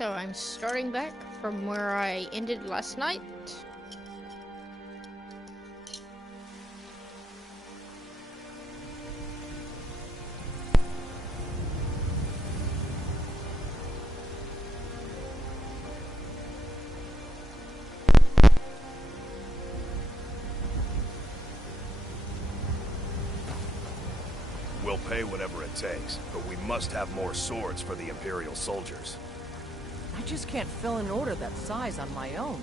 So I'm starting back from where I ended last night. We'll pay whatever it takes, but we must have more swords for the Imperial soldiers. I just can't fill an order that size on my own.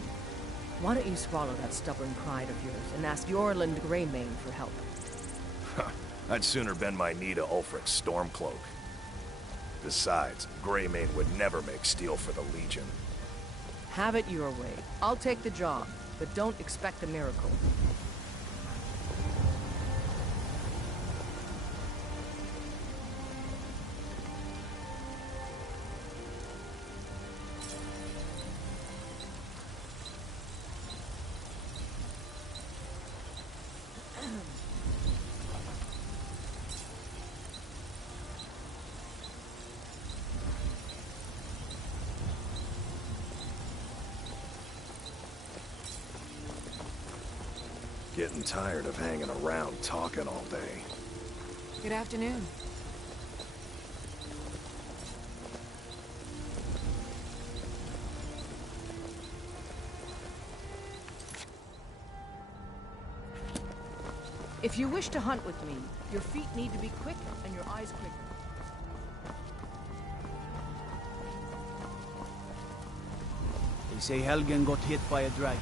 Why don't you swallow that stubborn pride of yours and ask Yorland Greymane for help? I'd sooner bend my knee to Ulfric's Stormcloak. Besides, Greymane would never make steel for the Legion. Have it your way. I'll take the job, but don't expect a miracle. Getting tired of hanging around talking all day. Good afternoon. If you wish to hunt with me, your feet need to be quick and your eyes quicker. They say Helgen got hit by a dragon.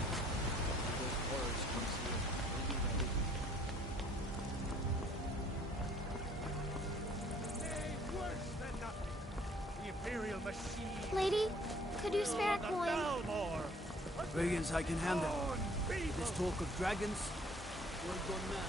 Lady, could you spare a coin? Brigands I can handle. This talk of dragons, we're gone mad.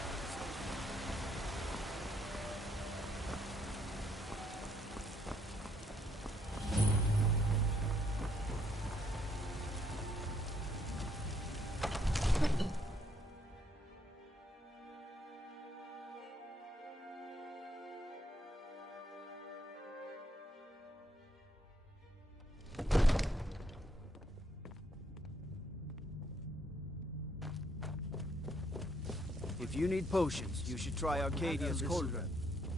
If you need potions, you should try Arcadia's cauldron.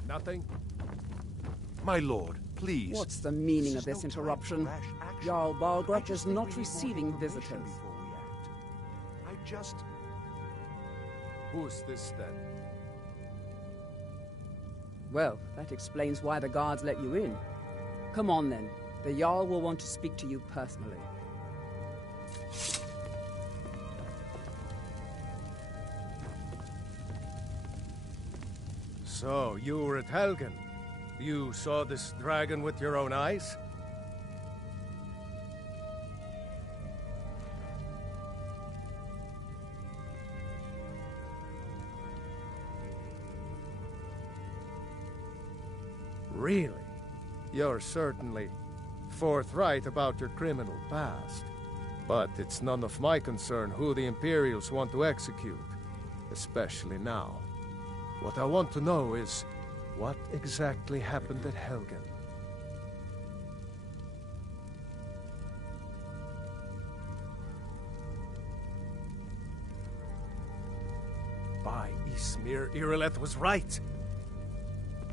Nothing? My lord, please. What's the meaning of this interruption? Jarl Balgrup is not receiving visitors. Who's this then? Well, that explains why the guards let you in. Come on then. The Jarl will want to speak to you personally. So, you were at Helgen. You saw this dragon with your own eyes? Really? You're certainly forthright about your criminal past. But it's none of my concern who the Imperials want to execute, especially now. What I want to know is, what exactly happened at Helgen? By Ysmir, Irileth was right!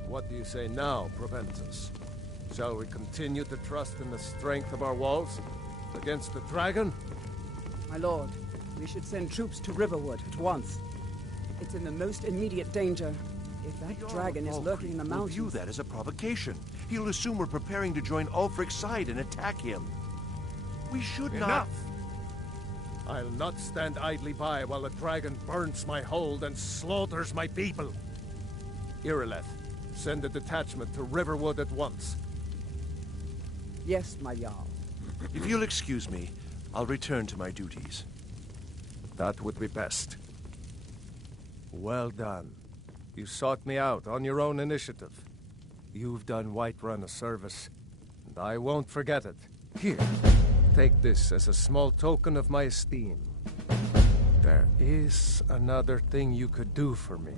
What do you say now, Proventus? Shall we continue to trust in the strength of our walls against the dragon? My lord, we should send troops to Riverwood at once. It's in the most immediate danger. If that dragon is lurking in the mountains... We'll view that as a provocation. He'll assume we're preparing to join Ulfric's side and attack him. We should not... Enough! I'll not stand idly by while the dragon burns my hold and slaughters my people. Irileth, send a detachment to Riverwood at once. Yes, my Jarl. If you'll excuse me, I'll return to my duties. That would be best. Well done. You sought me out on your own initiative. You've done Whiterun a service, and I won't forget it. Here, take this as a small token of my esteem. There is another thing you could do for me.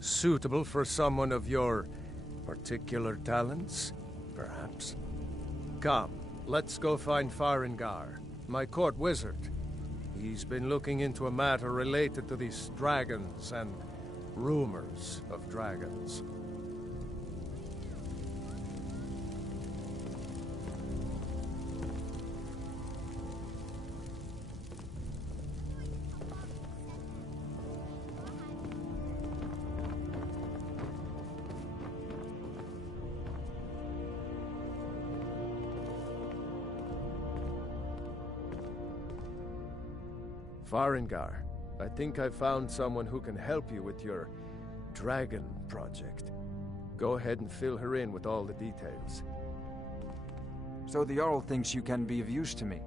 Suitable for someone of your particular talents, perhaps. Come, Let's go find Farengar, my court wizard. He's been looking into a matter related to these dragons and rumors of dragons. Farengar, I think I've found someone who can help you with your dragon project. Go ahead and fill her in with all the details. So the Jarl thinks you can be of use to me.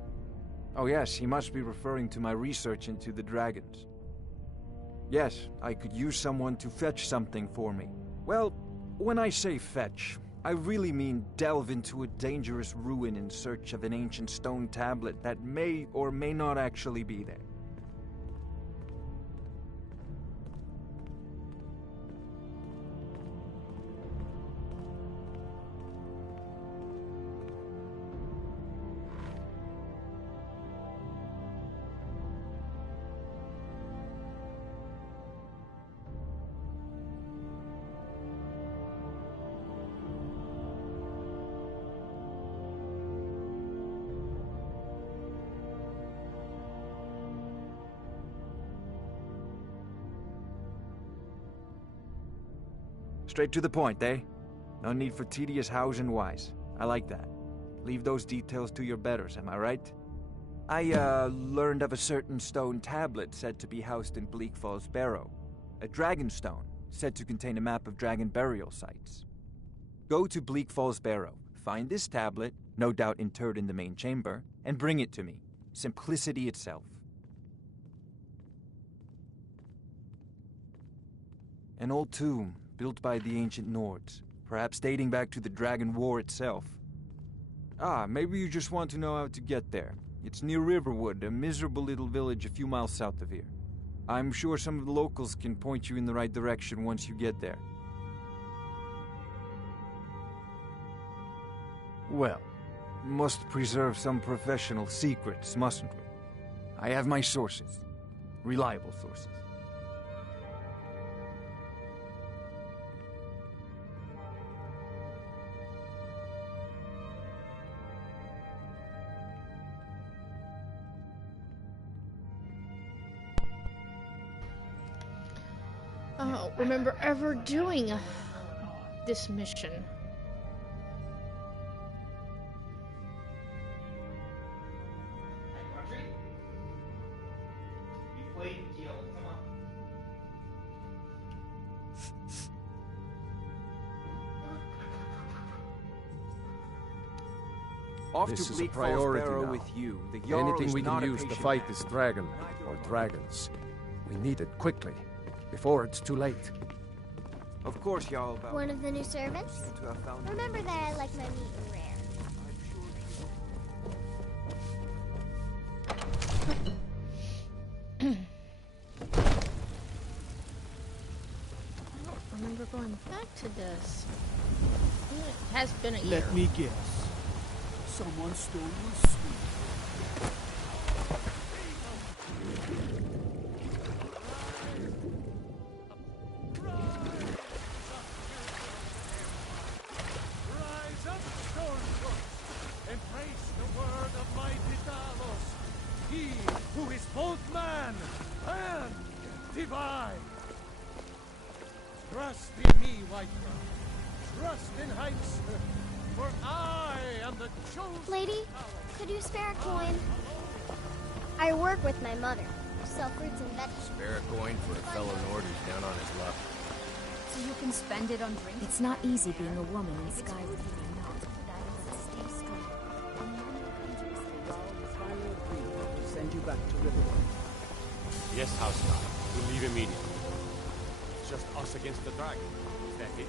Oh yes, he must be referring to my research into the dragons. Yes, I could use someone to fetch something for me. Well, when I say fetch, I really mean delve into a dangerous ruin in search of an ancient stone tablet that may or may not actually be there. Straight to the point, eh? No need for tedious hows and whys. I like that. Leave those details to your betters, am I right? I, learned of a certain stone tablet said to be housed in Bleak Falls Barrow. A dragon stone, said to contain a map of dragon burial sites. Go to Bleak Falls Barrow, find this tablet, no doubt interred in the main chamber, and bring it to me. Simplicity itself. An old tomb, built by the ancient Nords, perhaps dating back to the Dragon War itself. Ah, maybe you just want to know how to get there. It's near Riverwood, a miserable little village a few miles south of here. I'm sure some of the locals can point you in the right direction once you get there. Well, must preserve some professional secrets, mustn't we? I have my sources. Reliable sources. I don't remember ever doing this mission. Off This to is a Bleak Falls priority Barrow now. with you. The Jarl Anything is we not can a use to patient fight man. this dragon, or dragons. We need it quickly, before it's too late. Of course, Jarl. One of the new servants? To have found Remember that I like my meat rare. I don't remember going back to this. It has been a year. Let me guess. Someone stole my sweet. Rise up, Stormcross, embrace the word of mighty Talos, he who is both man and divine. Trust in me, Whiterun. Trust in Heinster, for I am the chosen. Lady, could you spare a coin? I work with my mother. Sell fruits and vegetables. Spare a coin for a fellow Nord who's down on his luck. So you can spend it on drinks? It's not easy being a woman in Skyrim, you know. Stay strong. Finally agreed to send you back to Riverwood. Yes, House Guy. We'll leave immediately. It's just us against the dragon. Is that it?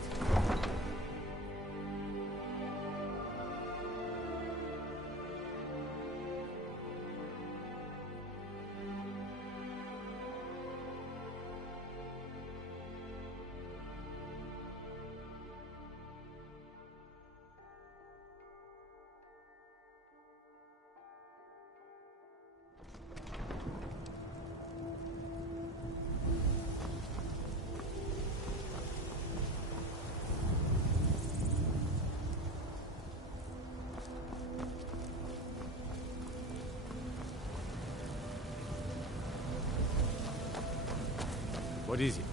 What is it?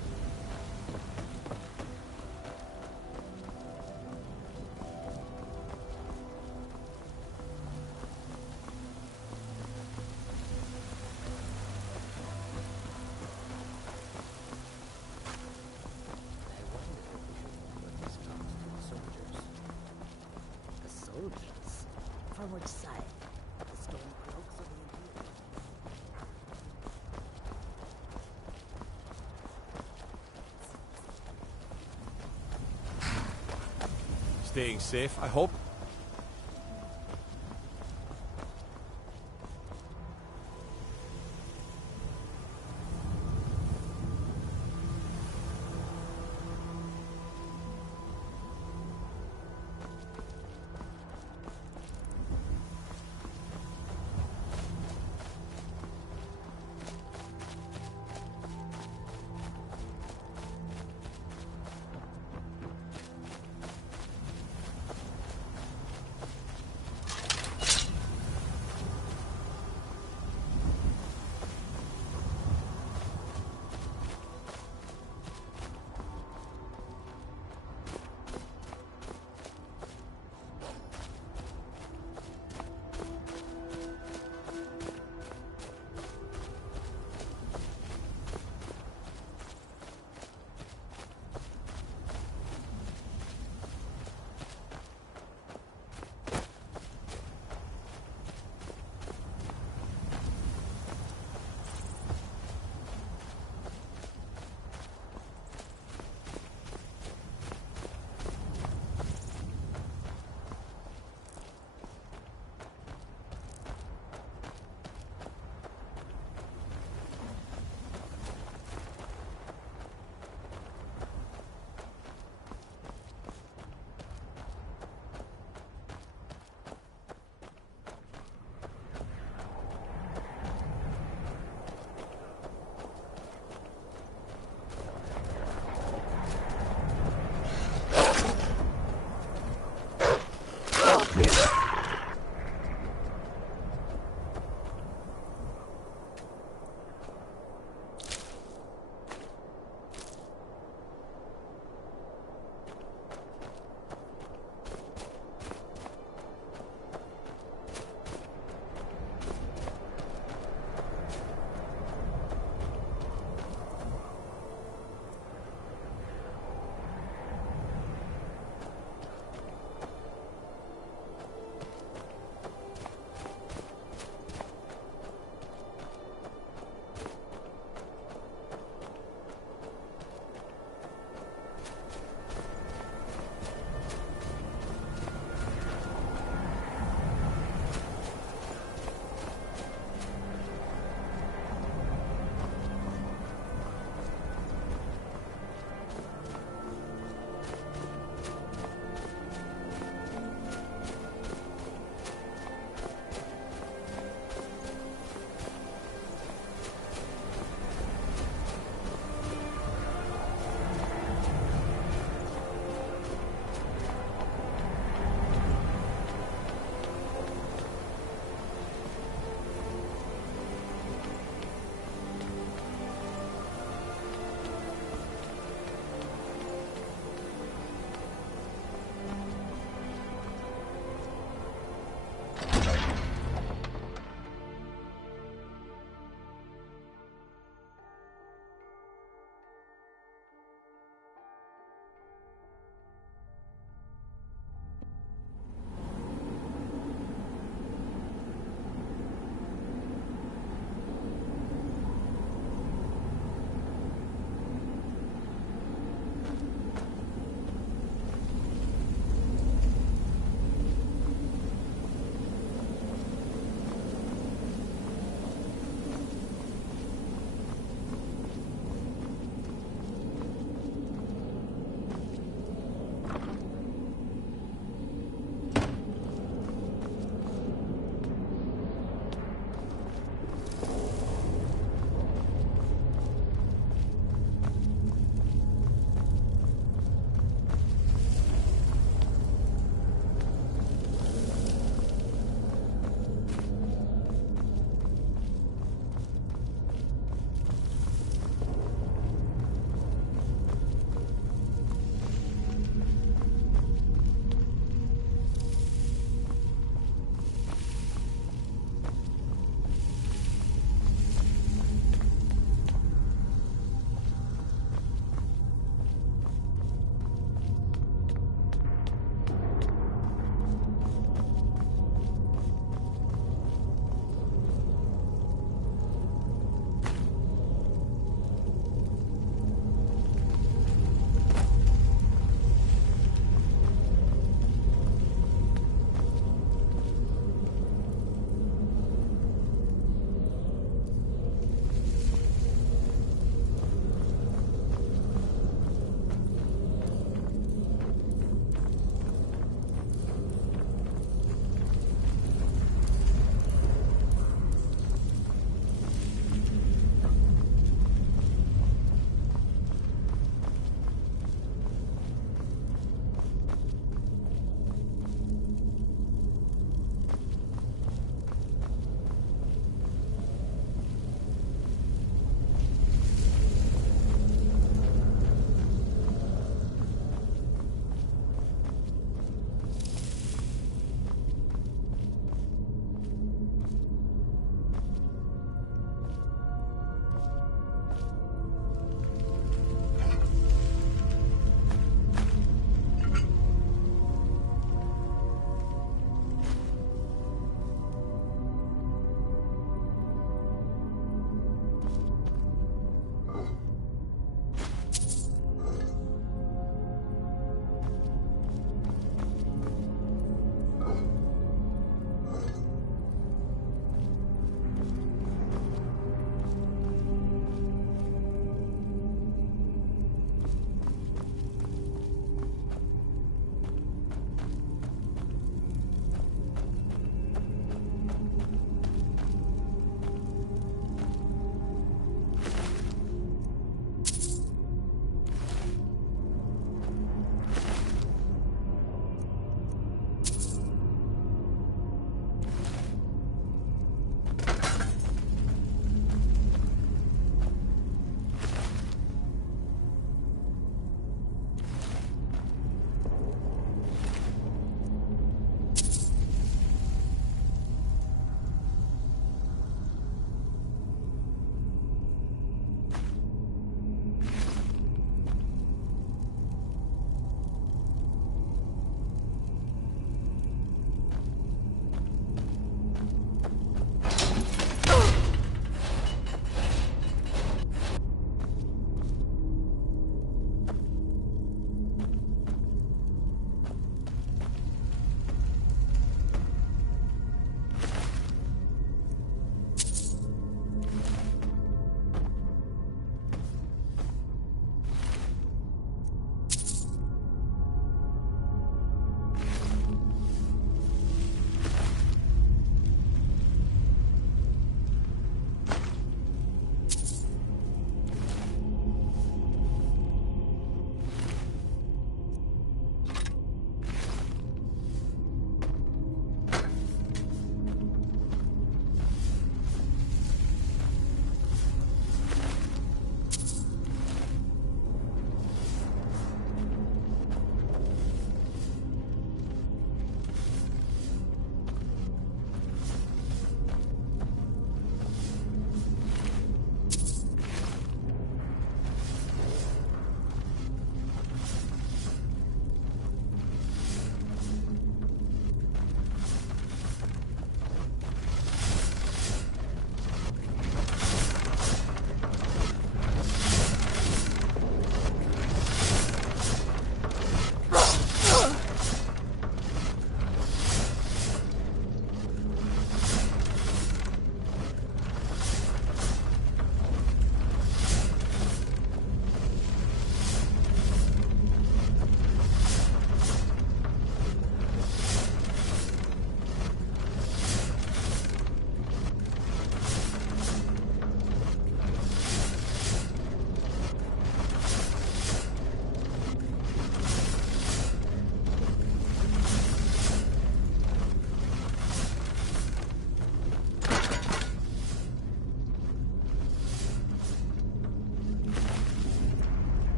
From which side? The Stormcloaks or the Imperials? Staying safe, I hope.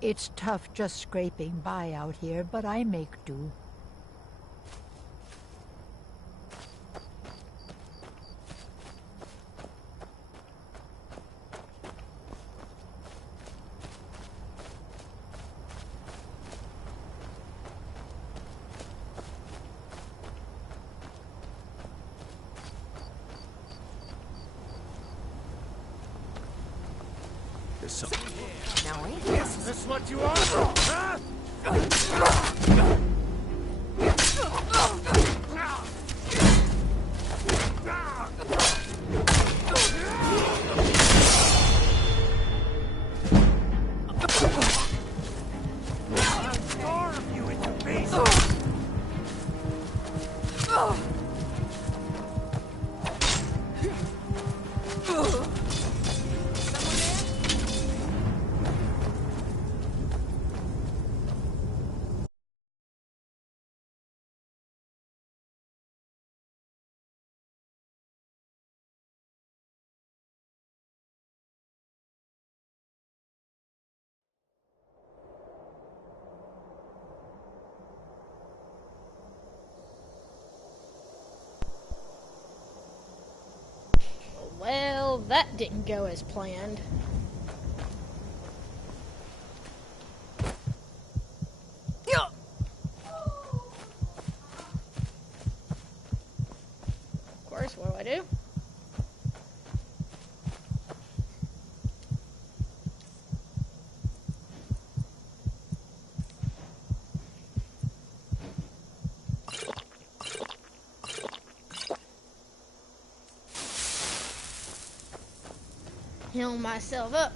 It's tough just scraping by out here, but I make do. Now ain't Is this what you are? Huh? I'll starve you into pieces. Well, that didn't go as planned. Of course, what do I do? Heal myself up.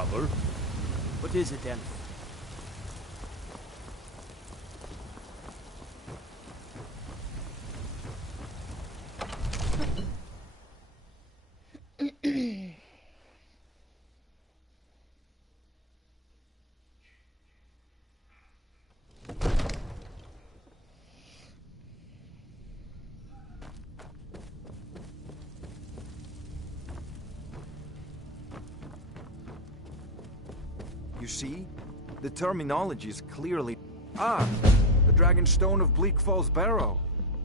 trouble. What is it, Elf? You see? The terminology is clearly... Ah! The Dragonstone of Bleak Falls Barrow.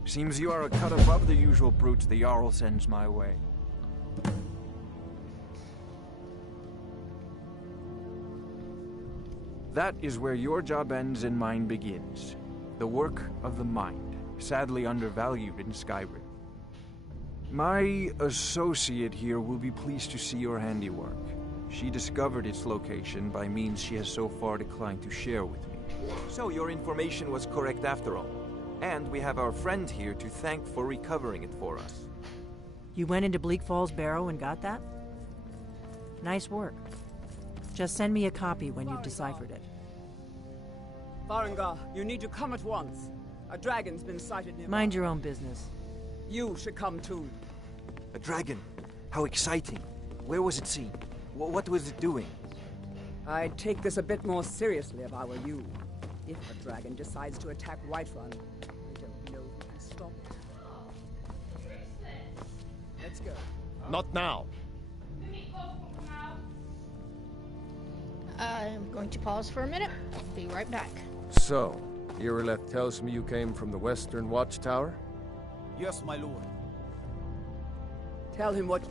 Seems you are a cut above the usual brutes the Jarl sends my way. That is where your job ends and mine begins. The work of the mind, sadly undervalued in Skyrim. My associate here will be pleased to see your handiwork. She discovered its location by means she has so far declined to share with me. So your information was correct after all. And we have our friend here to thank for recovering it for us. You went into Bleak Falls Barrow and got that? Nice work. Just send me a copy when you've deciphered it. Varangar, you need to come at once. A dragon's been sighted nearby. Mind your own business. You should come too. A dragon? How exciting. Where was it seen? What was it doing? I'd take this a bit more seriously if I were you. If a dragon decides to attack Whiterun, we don't know who can stop it. Let's go. Not now. I'm going to pause for a minute. Be right back. So, Irileth tells me you came from the Western Watchtower? Yes, my lord. Tell him what...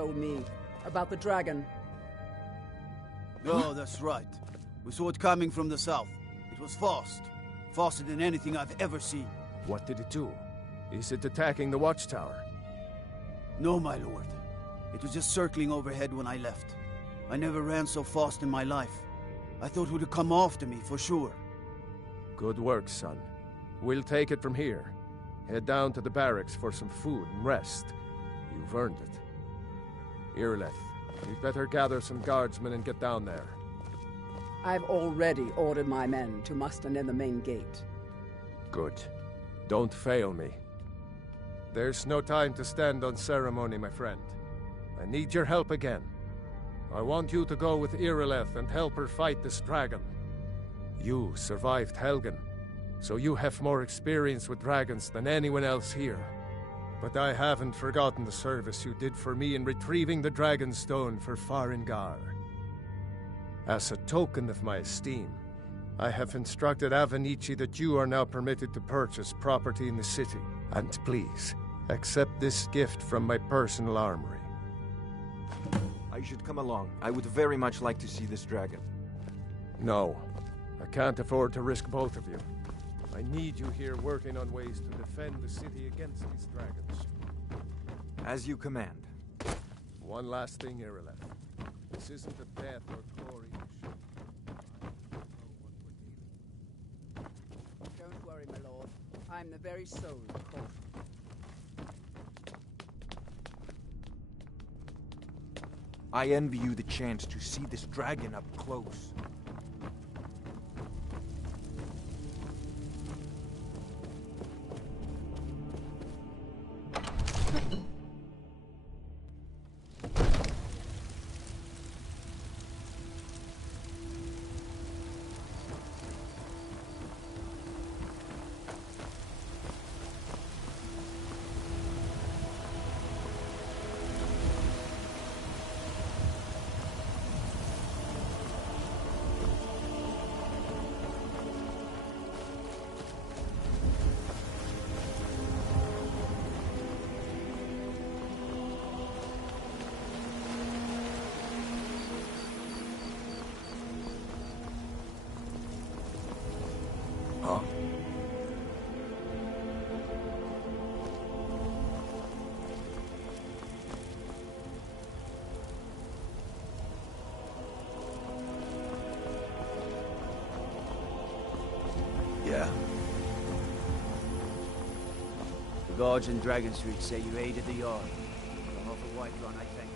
told me about the dragon. Oh, that's right. We saw it coming from the south. It was fast. Faster than anything I've ever seen. What did it do? Is it attacking the watchtower? No, my lord. It was just circling overhead when I left. I never ran so fast in my life. I thought it would come after me, for sure. Good work, son. We'll take it from here. Head down to the barracks for some food and rest. You've earned it. Irileth, you'd better gather some guardsmen and get down there. I've already ordered my men to muster near the main gate. Good. Don't fail me. There's no time to stand on ceremony, my friend. I need your help again. I want you to go with Irileth and help her fight this dragon. You survived Helgen, so you have more experience with dragons than anyone else here. But I haven't forgotten the service you did for me in retrieving the Dragon Stone for Farengar. As a token of my esteem, I have instructed Avenici that you are now permitted to purchase property in the city. And please, accept this gift from my personal armory. I should come along. I would very much like to see this dragon. No, I can't afford to risk both of you. I need you here working on ways to defend the city against these dragons. As you command. One last thing, Irileth. This isn't a death or glory mission. Don't worry, my lord. I'm the very soul of caution. I envy you the chance to see this dragon up close. Yeah? The guards in Dragon Street say you aided the yard. Come off a white run, I think.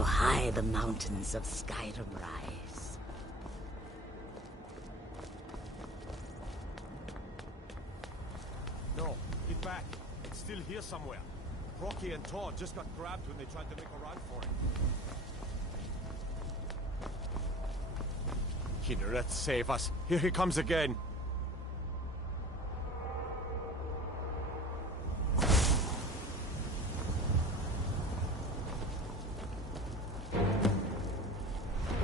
how high the mountains of Skyrim rise. No, get back. It's still here somewhere. Rocky and Todd just got grabbed when they tried to make a run for it. Kinneret, save us. Here he comes again.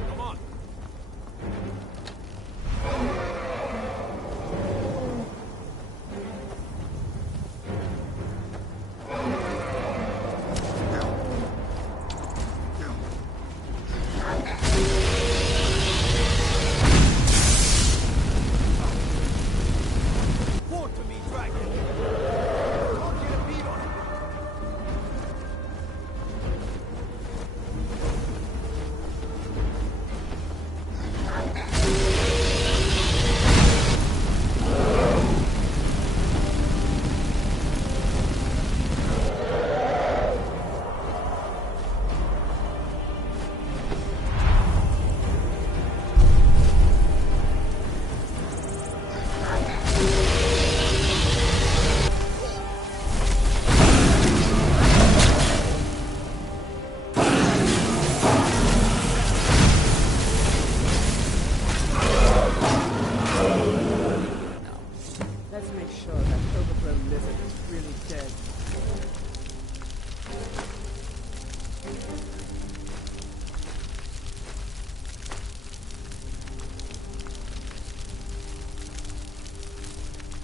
Come on.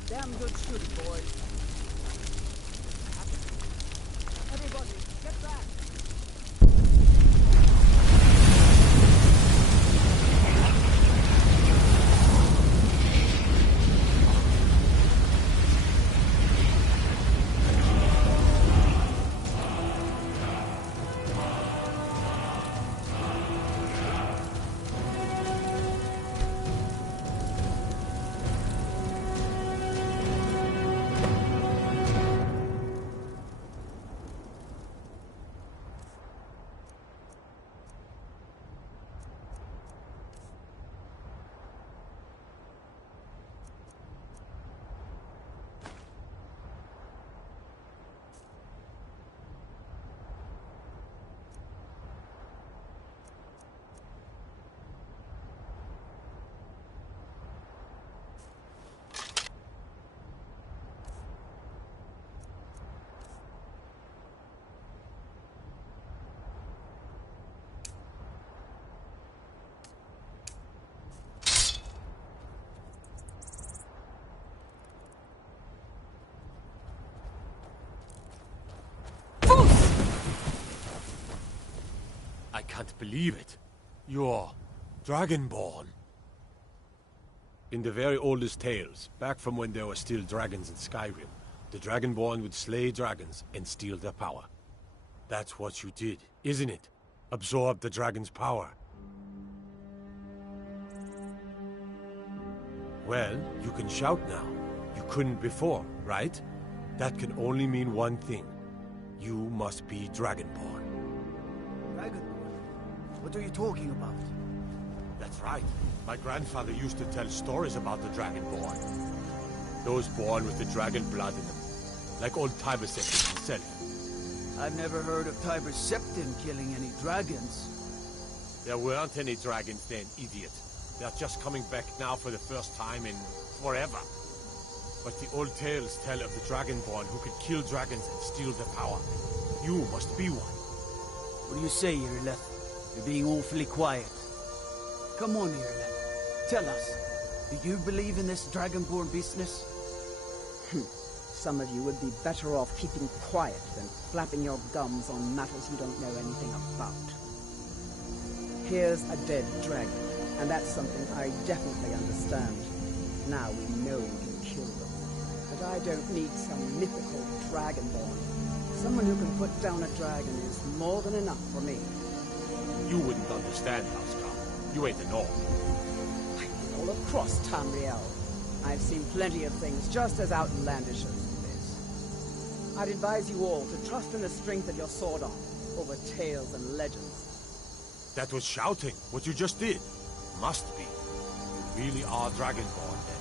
Damn good shooting, boys. Everybody, get back! I can't believe it. You're Dragonborn. In the very oldest tales, back from when there were still dragons in Skyrim, the Dragonborn would slay dragons and steal their power. That's what you did, isn't it? Absorb the dragon's power. Well, you can shout now. You couldn't before, right? That can only mean one thing. You must be Dragonborn. Dragonborn? What are you talking about? That's right. My grandfather used to tell stories about the Dragonborn. Those born with the dragon blood in them. Like old Tiber Septim himself. I've never heard of Tiber Septim killing any dragons. There weren't any dragons then, idiot. They're just coming back now for the first time in forever. But the old tales tell of the Dragonborn who could kill dragons and steal their power. You must be one. What do you say, Irleth? You're being awfully quiet. Come on, Irleth. Tell us. Do you believe in this Dragonborn business? Some of you would be better off keeping quiet than flapping your gums on matters you don't know anything about. Here's a dead dragon, and that's something I definitely understand. Now we know we can kill them. But I don't need some mythical Dragonborn. Someone who can put down a dragon is more than enough for me. You wouldn't understand, Housecarl. You ain't a North. I've been all across Tamriel. I've seen plenty of things just as outlandish as this. I'd advise you all to trust in the strength of your sword arm over tales and legends. That was shouting, what you just did. Must be. You really are Dragonborn, then.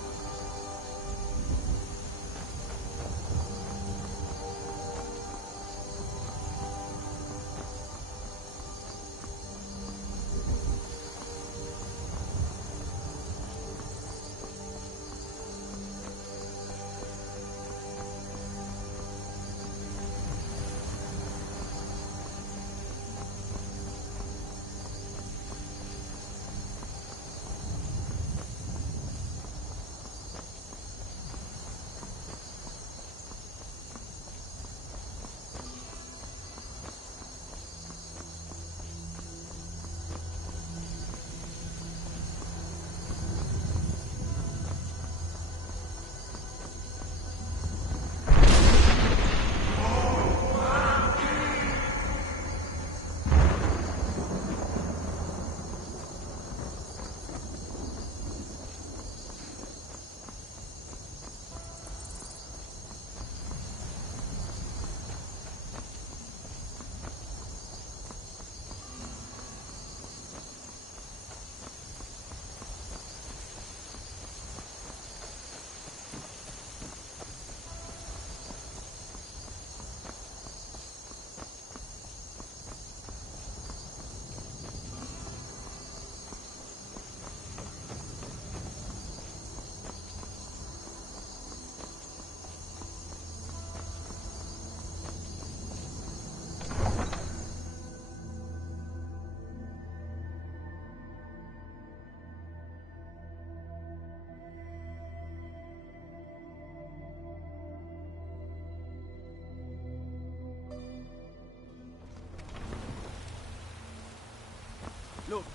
Look,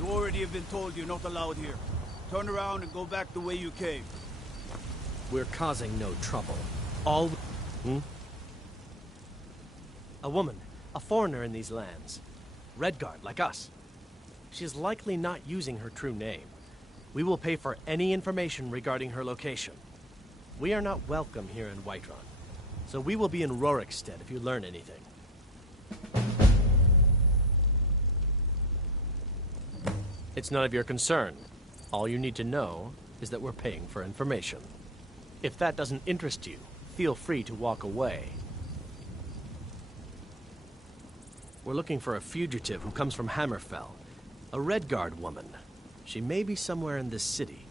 you already have been told you're not allowed here. Turn around and go back the way you came. We're causing no trouble. All... A woman, a foreigner in these lands. Redguard, like us. She's likely not using her true name. We will pay for any information regarding her location. We are not welcome here in Whiterun, so we will be in Rorikstead if you learn anything. It's none of your concern. All you need to know is that we're paying for information. If that doesn't interest you, feel free to walk away. We're looking for a fugitive who comes from Hammerfell. A Redguard woman. She may be somewhere in this city.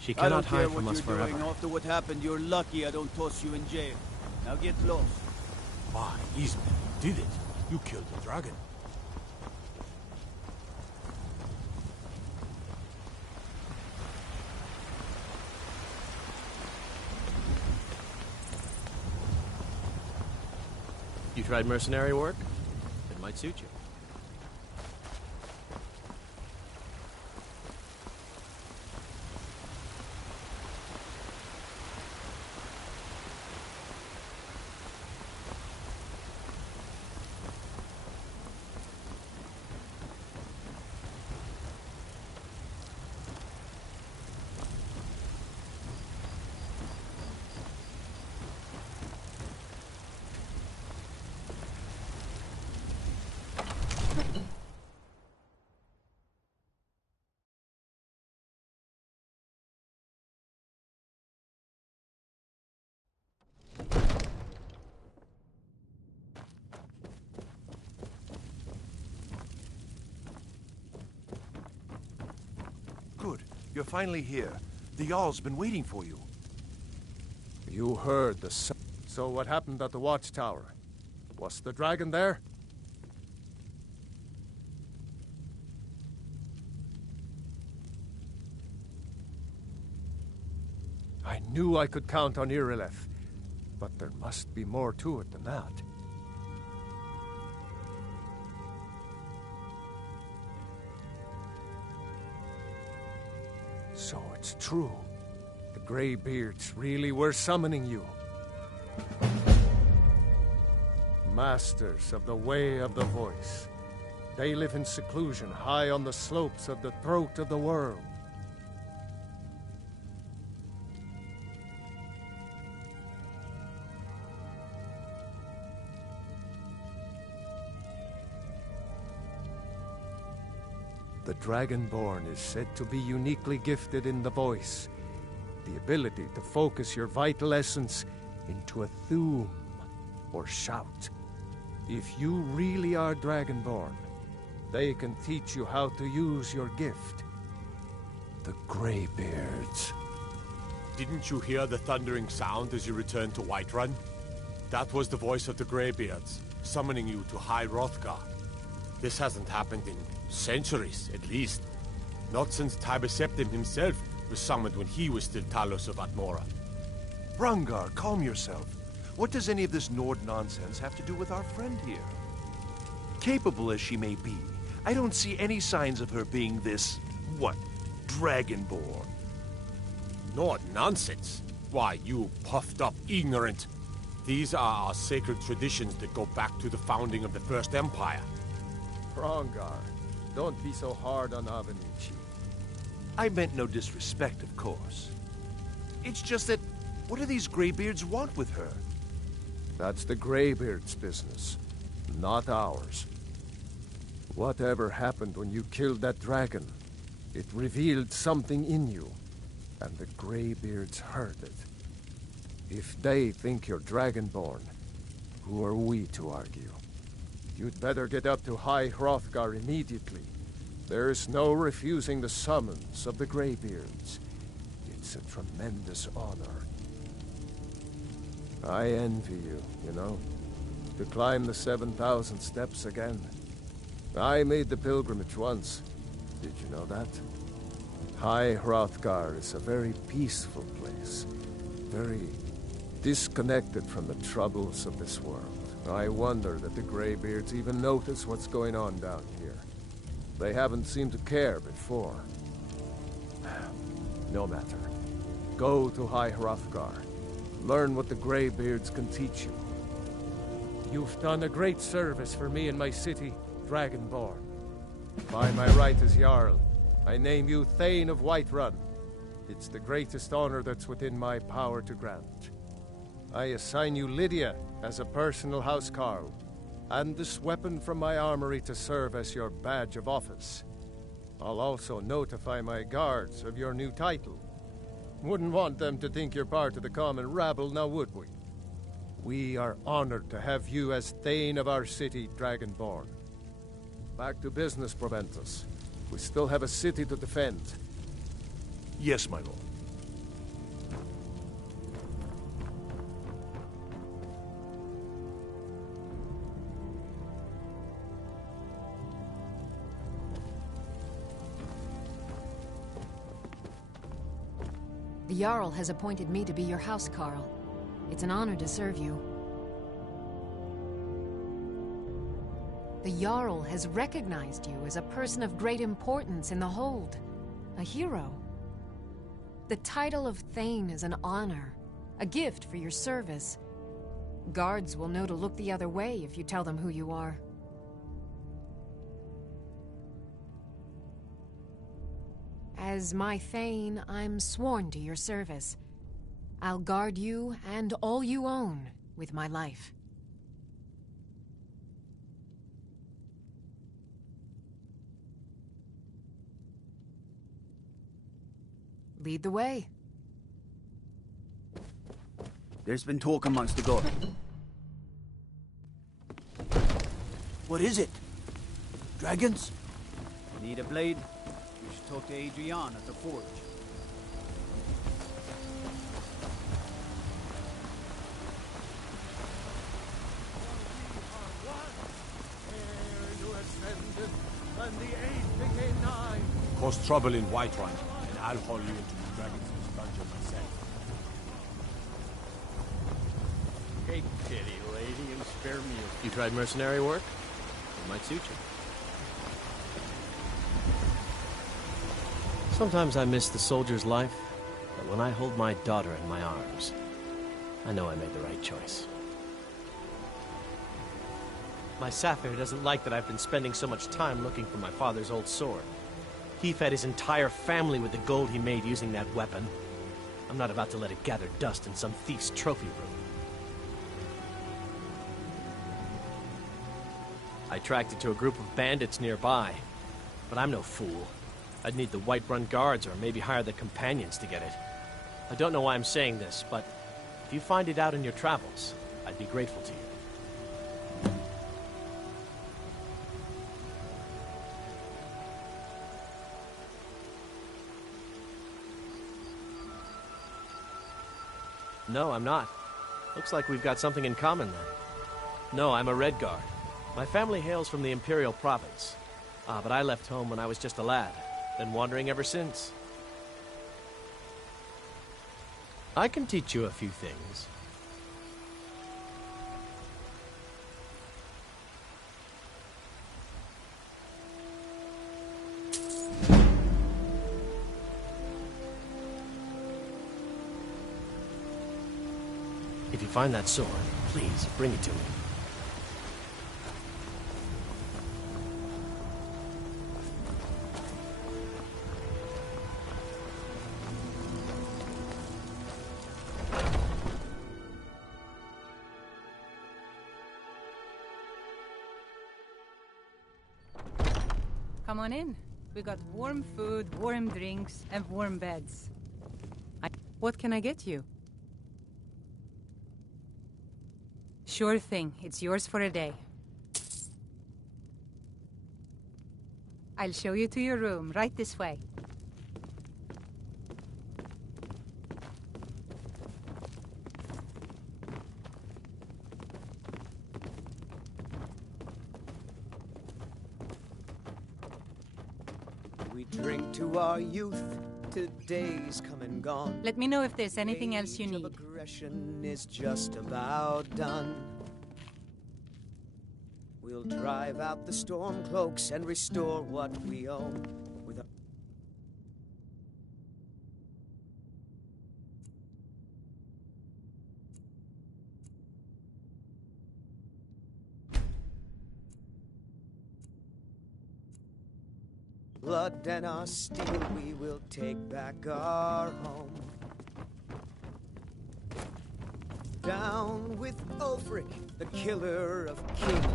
She cannot hide from us forever. After what happened, you're lucky I don't toss you in jail. Now get lost. Why, Eastman, you did it. You killed the dragon. You tried mercenary work? It might suit you. Good. You're finally here. The Jarl's been waiting for you. You heard the sound. So what happened at the watchtower? Was the dragon there? I knew I could count on Irileth, but there must be more to it than that. So it's true. The Greybeards really were summoning you. Masters of the Way of the Voice. They live in seclusion high on the slopes of the throat of the world. The Dragonborn is said to be uniquely gifted in the voice, the ability to focus your vital essence into a thum, or shout. If you really are Dragonborn, they can teach you how to use your gift. The Greybeards. Didn't you hear the thundering sound as you returned to Whiterun? That was the voice of the Greybeards, summoning you to High Hrothgar. This hasn't happened in centuries, at least. Not since Tiber Septim himself was summoned when he was still Talos of Atmora. Brungar, calm yourself. What does any of this Nord nonsense have to do with our friend here? Capable as she may be, I don't see any signs of her being this, Dragonborn. Nord nonsense? Why, you puffed up ignorant. These are our sacred traditions that go back to the founding of the First Empire. Brongar, don't be so hard on Avenici. I meant no disrespect, of course. It's just that, what do these Greybeards want with her? That's the Greybeards' business, not ours. Whatever happened when you killed that dragon, it revealed something in you, and the Greybeards heard it. If they think you're Dragonborn, who are we to argue? You'd better get up to High Hrothgar immediately. There's no refusing the summons of the Greybeards. It's a tremendous honor. I envy you, you know, to climb the 7,000 steps again. I made the pilgrimage once. Did you know that? High Hrothgar is a very peaceful place. Very disconnected from the troubles of this world. I wonder that the Greybeards even notice what's going on down here. They haven't seemed to care before. No matter. Go to High Hrothgar. Learn what the Greybeards can teach you. You've done a great service for me and my city, Dragonborn. By my right as Jarl, I name you Thane of Whiterun. It's the greatest honor that's within my power to grant. I assign you Lydia as a personal housecarl, and this weapon from my armory to serve as your badge of office. I'll also notify my guards of your new title. Wouldn't want them to think you're part of the common rabble, now would we? We are honored to have you as Thane of our city, Dragonborn. Back to business, Proventus. We still have a city to defend. Yes, my lord. The Jarl has appointed me to be your housecarl. It's an honor to serve you. The Jarl has recognized you as a person of great importance in the Hold. A hero. The title of Thane is an honor, a gift for your service. Guards will know to look the other way if you tell them who you are. As my Thane, I'm sworn to your service. I'll guard you and all you own with my life. Lead the way. There's been talk amongst the gods. What is it? Dragons? Need a blade? You should talk to Adrian at the forge. And the 8 became 9. Cause trouble in Whiterun, and I'll haul you into the Dragon's dungeon myself. Take pity, lady, and spare me. You tried mercenary work? It might suit you. Sometimes I miss the soldier's life, but when I hold my daughter in my arms, I know I made the right choice. My Sapphire doesn't like that I've been spending so much time looking for my father's old sword. He fed his entire family with the gold he made using that weapon. I'm not about to let it gather dust in some thief's trophy room. I tracked it to a group of bandits nearby. but I'm no fool. I'd need the Whiterun guards or maybe hire the companions to get it. I don't know why I'm saying this, but if you find it out in your travels, I'd be grateful to you. No, I'm not. Looks like we've got something in common then. No, I'm a Redguard. My family hails from the Imperial Province. But I left home when I was just a lad. Been wandering ever since. I can teach you a few things. If you find that sword, please bring it to me. Come on in. We got warm food, warm drinks, and warm beds. What can I get you? Sure thing. It's yours for a day. I'll show you to your room, right this way. We drink to our youth, to days come and gone. Let me know if there's anything else you need. Aggression is just about done. We'll drive out the storm cloaks and restore what we own with a... blood and our steel, we will take back our home. Down with Ulfric, the killer of kings.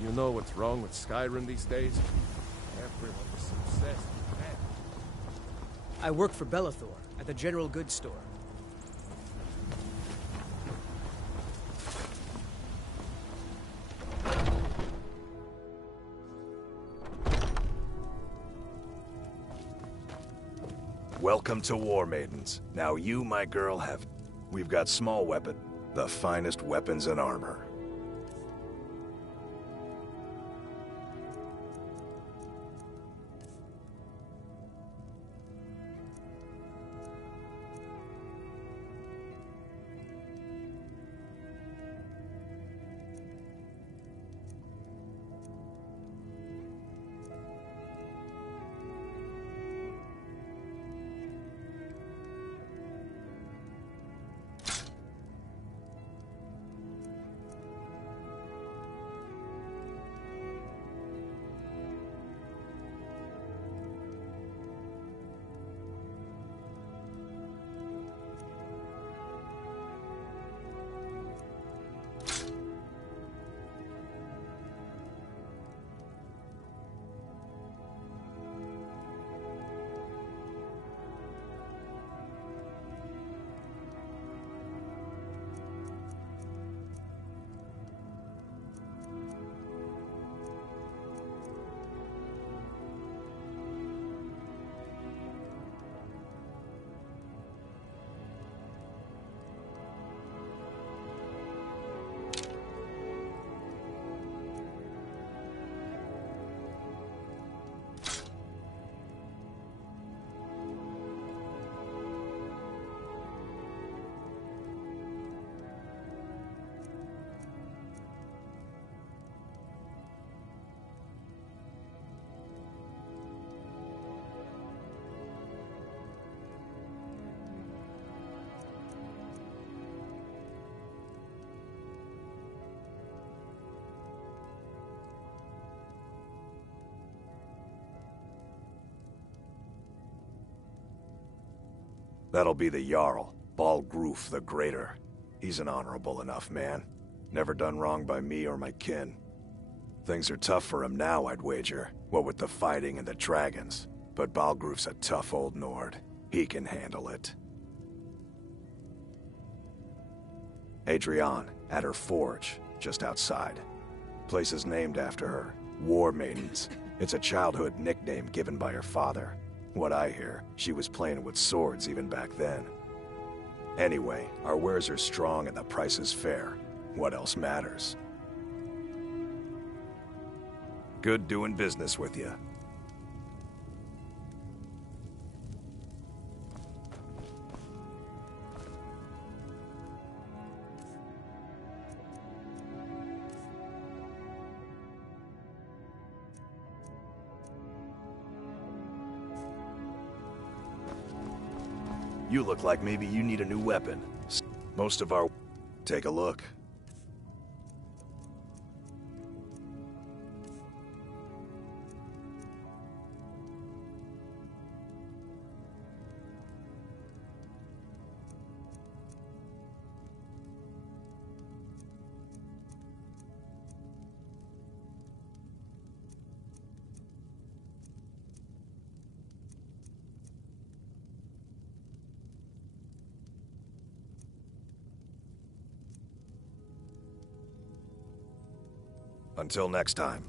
You know what's wrong with Skyrim these days? Everyone is obsessed with that. I work for Bellathor at the general goods store. Welcome to War Maidens. Now you, my girl, we've got small weapon, the finest weapons and armor. That'll be the Jarl, Balgruf the Greater. He's an honorable enough man. Never done wrong by me or my kin. Things are tough for him now, I'd wager, what with the fighting and the dragons. But Balgruf's a tough old Nord. He can handle it. Adrienne, at her forge, just outside. Place is named after her, War Maidens. It's a childhood nickname given by her father. What I hear, she was playing with swords even back then. Anyway, our wares are strong and the price is fair. What else matters? Good doing business with you. You look like maybe you need a new weapon. Most of our... Take a look. Until next time.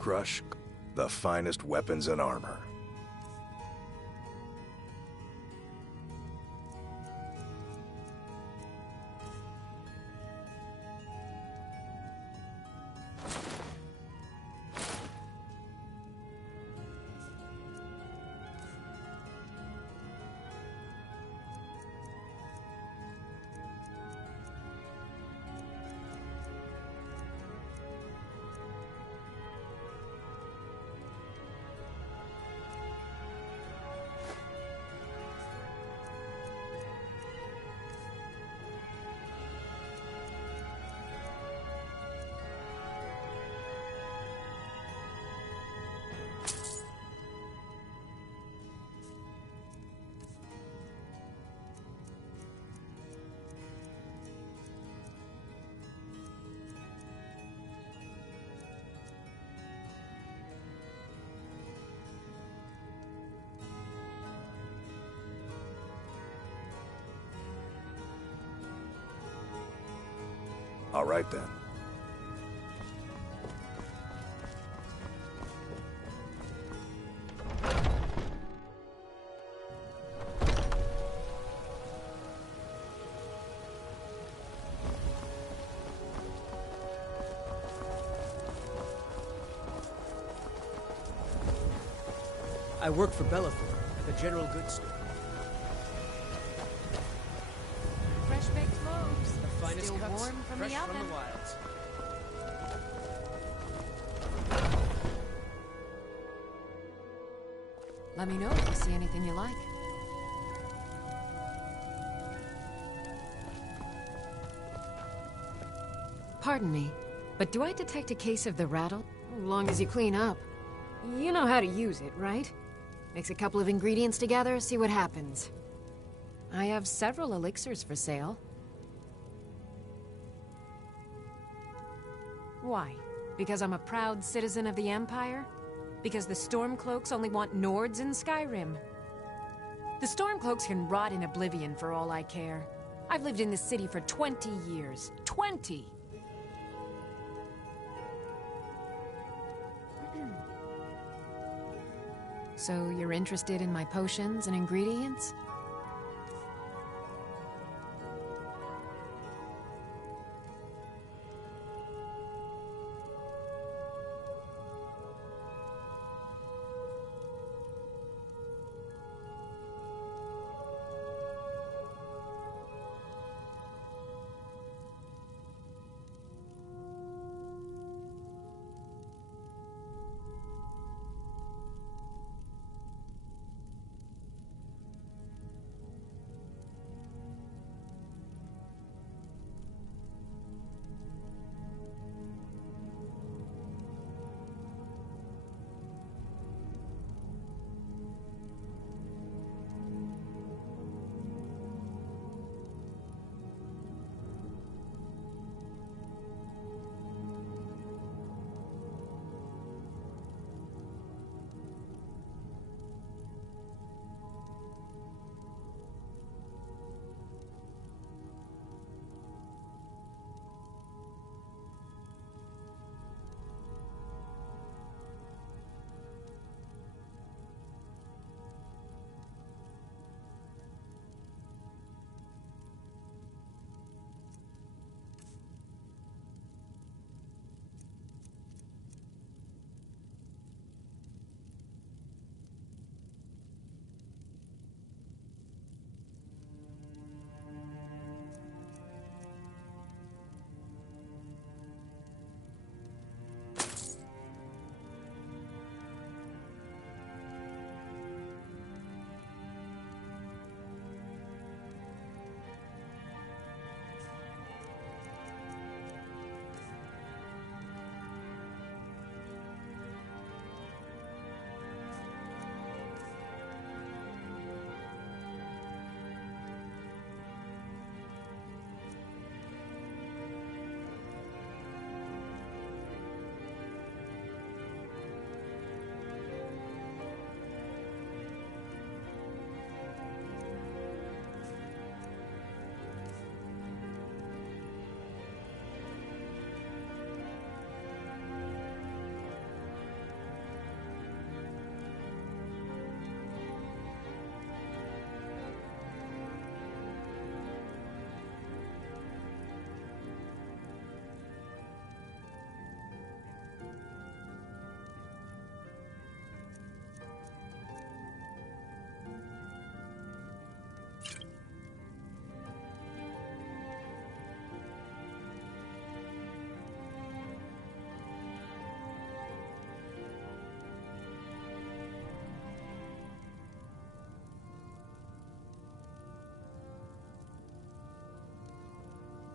Crush the finest weapons and armor. All right then. I work for Bellathor at the General Goods Store. Fresh baked loaves. The finest Still cuts, warm from fresh the oven. from the wilds. Let me know if you see anything you like. Pardon me, but do I detect a case of the rattle? As long as you clean up. You know how to use it, right? Mix a couple of ingredients together, see what happens. I have several elixirs for sale. Why? Because I'm a proud citizen of the Empire? Because the Stormcloaks only want Nords in Skyrim? The Stormcloaks can rot in oblivion for all I care. I've lived in this city for 20 years. 20! So you're interested in my potions and ingredients?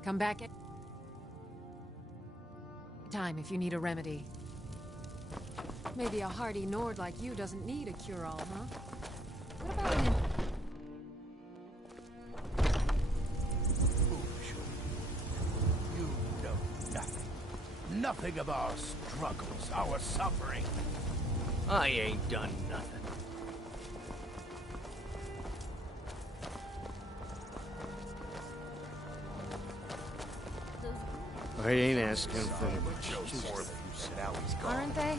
Come back at time if you need a remedy. Maybe a hardy Nord like you doesn't need a cure-all, huh? What about an... You know nothing. Nothing of our struggles, our suffering. I ain't done nothing. I ain't asking for much. Aren't they?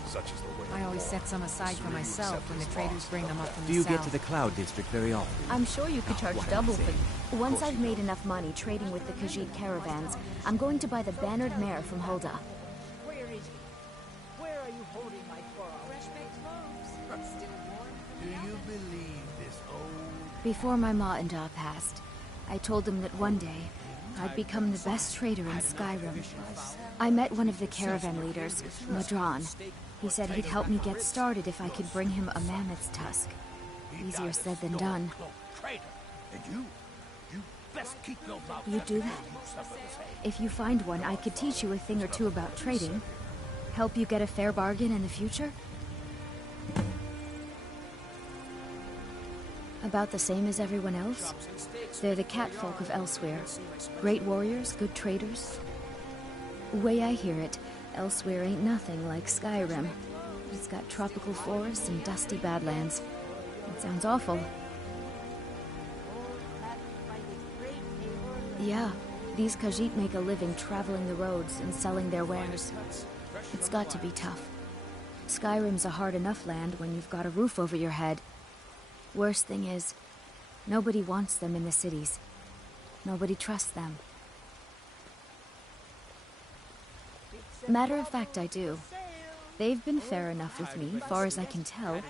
I always set some aside for myself when the traders bring them up from the Do you south. get to the Cloud District very often? I'm sure you could charge What double am I saying? for... Once I've made enough money trading with the Khajiit caravans, I'm going to buy the bannered mare from Hulda. Where is he? Where are you holding my coral? Do you believe this old... Before my ma and Da passed, I told them that one day, I'd become the best trader in Skyrim. I met one of the caravan leaders, Madron. He said he'd help me get started if I could bring him a mammoth's tusk. Easier said than done. And you best keep your mouth You shut. do that? If you find one, I could teach you a thing or two about trading. Help you get a fair bargain in the future? About the same as everyone else. They're the catfolk of Elsewhere. Great warriors, good traders. Way I hear it, Elsewhere ain't nothing like Skyrim. It's got tropical forests and dusty badlands. It sounds awful. Yeah, these Khajiit make a living traveling the roads and selling their wares. It's got to be tough. Skyrim's a hard enough land when you've got a roof over your head. Worst thing is, nobody wants them in the cities. Nobody trusts them. Matter of fact, I do. They've been fair enough with me, far as I can tell,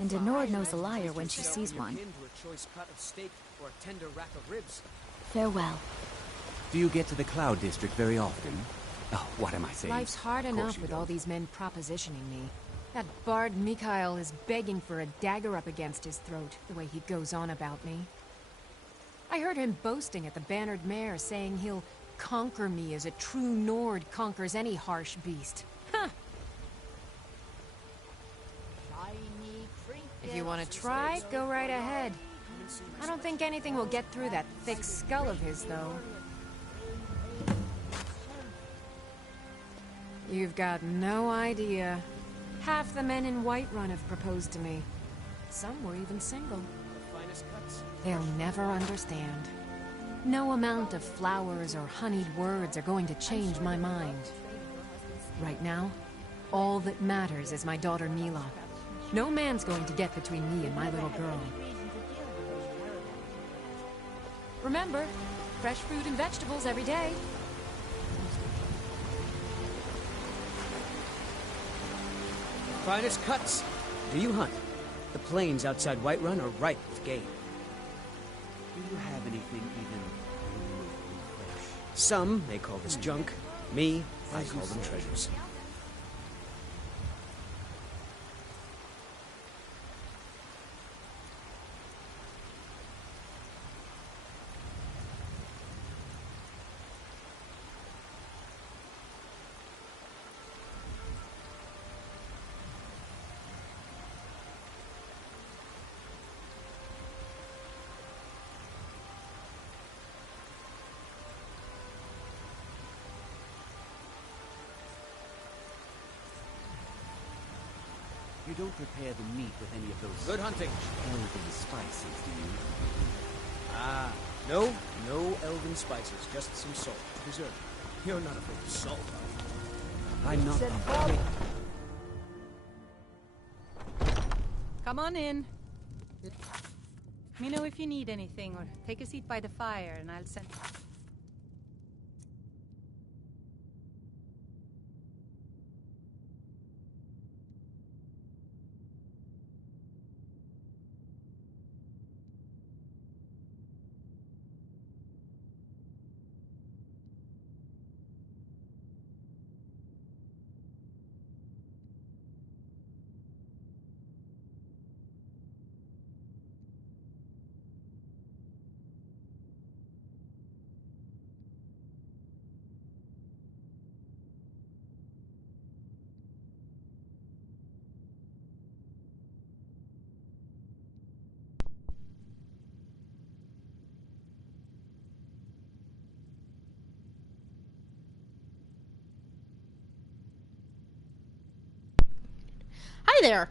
and a Nord knows a liar when she sees one. Farewell. Do you get to the Cloud District very often? Oh, what am I saying? Life's hard enough with all these men propositioning me. That bard Mikhail is begging for a dagger up against his throat, the way he goes on about me. I heard him boasting at the bannered mare, saying he'll conquer me as a true Nord conquers any harsh beast. Huh! If you want to try, go right ahead. I don't think anything will get through that thick skull of his, though. You've got no idea. Half the men in Whiterun have proposed to me. Some were even single. They'll never understand. No amount of flowers or honeyed words are going to change my mind. Right now, all that matters is my daughter Mila. No man's going to get between me and my little girl. Remember, fresh fruit and vegetables every day. Finest cuts. Do you hunt? The plains outside Whiterun are ripe with game. Do you have anything even fresh? Some may call this junk. Me, I call them treasures. You don't prepare the meat with any of those... Good hunting. ...elven spices, do you? Ah, no elven spices, just some salt to preserve. You're not afraid of salt, are you? I'm not... Come on in. Let me know if you need anything, or take a seat by the fire, and I'll send... Hi there.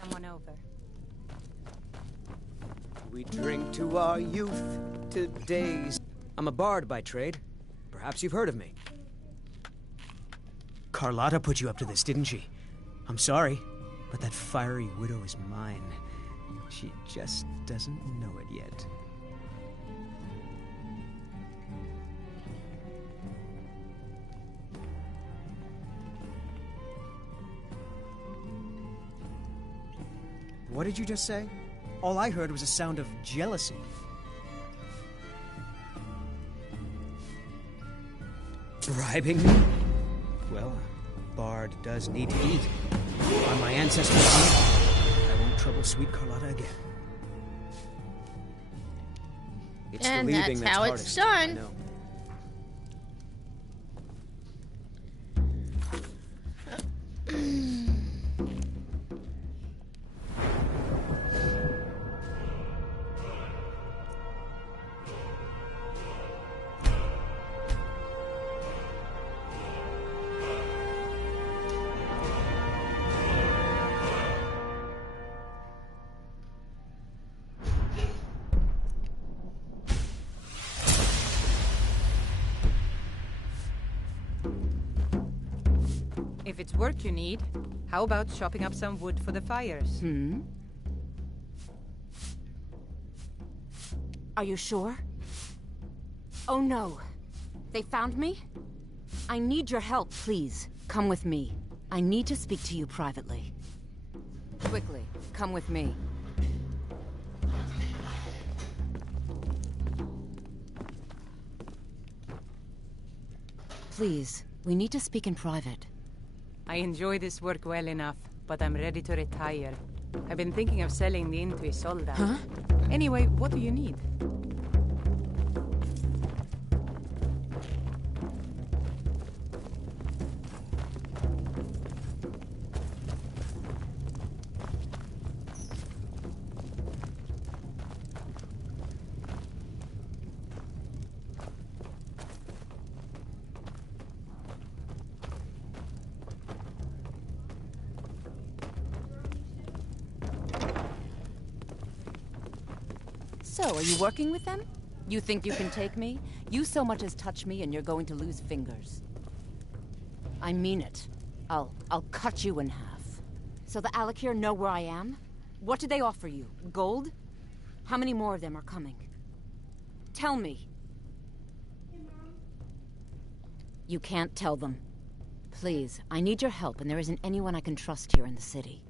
Someone over. We drink to our youth, today's... I'm a bard by trade. Perhaps you've heard of me. Carlotta put you up to this, didn't she? I'm sorry, but that fiery widow is mine. She just doesn't know it yet. What did you just say? All I heard was a sound of jealousy. Bribing me? Well, a bard does need to eat. On my ancestors' honor, I won't trouble sweet Carlotta again. It's And the leaving that's how hardest, it's done. I know. If it's work you need, how about chopping up some wood for the fires? Are you sure? Oh no. They found me? I need your help, please. Come with me. I need to speak to you privately. Quickly, come with me. Please, we need to speak in private. I enjoy this work well enough, but I'm ready to retire. I've been thinking of selling the inn to Isolda. Huh? Anyway, what do you need? So, are you working with them? You think you can take me? You so much as touch me and you're going to lose fingers. I mean it. I'll cut you in half. So the Alakir know where I am? What did they offer you? Gold? How many more of them are coming? Tell me. You can't tell them. Please, I need your help and there isn't anyone I can trust here in the city.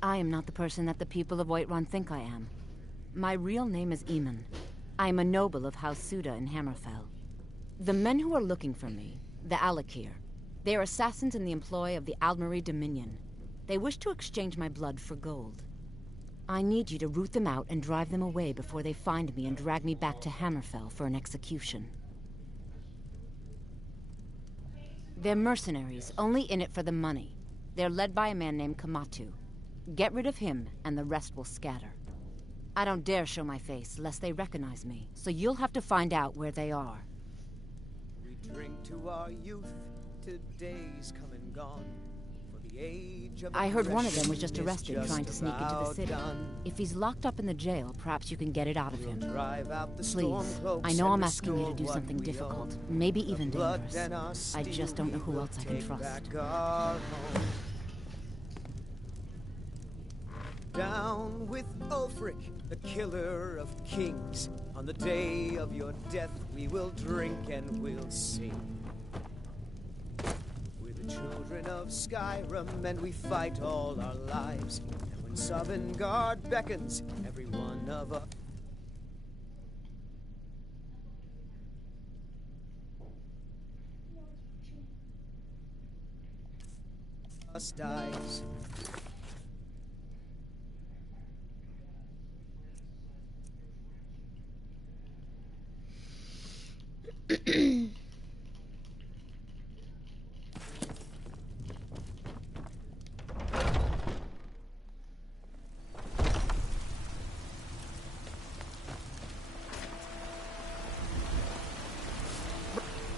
I am not the person that the people of Whiterun think I am. My real name is Eamon. I am a noble of House Suda in Hammerfell. The men who are looking for me, the Alakir, they are assassins in the employ of the LeiaMarie Dominion. They wish to exchange my blood for gold. I need you to root them out and drive them away before they find me and drag me back to Hammerfell for an execution. They're mercenaries, only in it for the money. They're led by a man named Kamatu. Get rid of him, and the rest will scatter. I don't dare show my face, lest they recognize me, so you'll have to find out where they are. We drink to our youth, today's come and gone. For the age of I heard one of them was aggression just arrested is trying to sneak into the about city. done. If he's locked up in the jail, perhaps you can get it out of him. Drive out the Please, stormcloaks I know and I'm asking you to restore do what something we difficult, own. maybe The even blood dangerous. and our I steel just don't know we who will else I can take trust. back our home. Down with Ulfric, the killer of kings. On the day of your death, we will drink and we'll sing. With a children of Skyrim, and we fight all our lives. And when Sovngarde beckons, every one of us dies.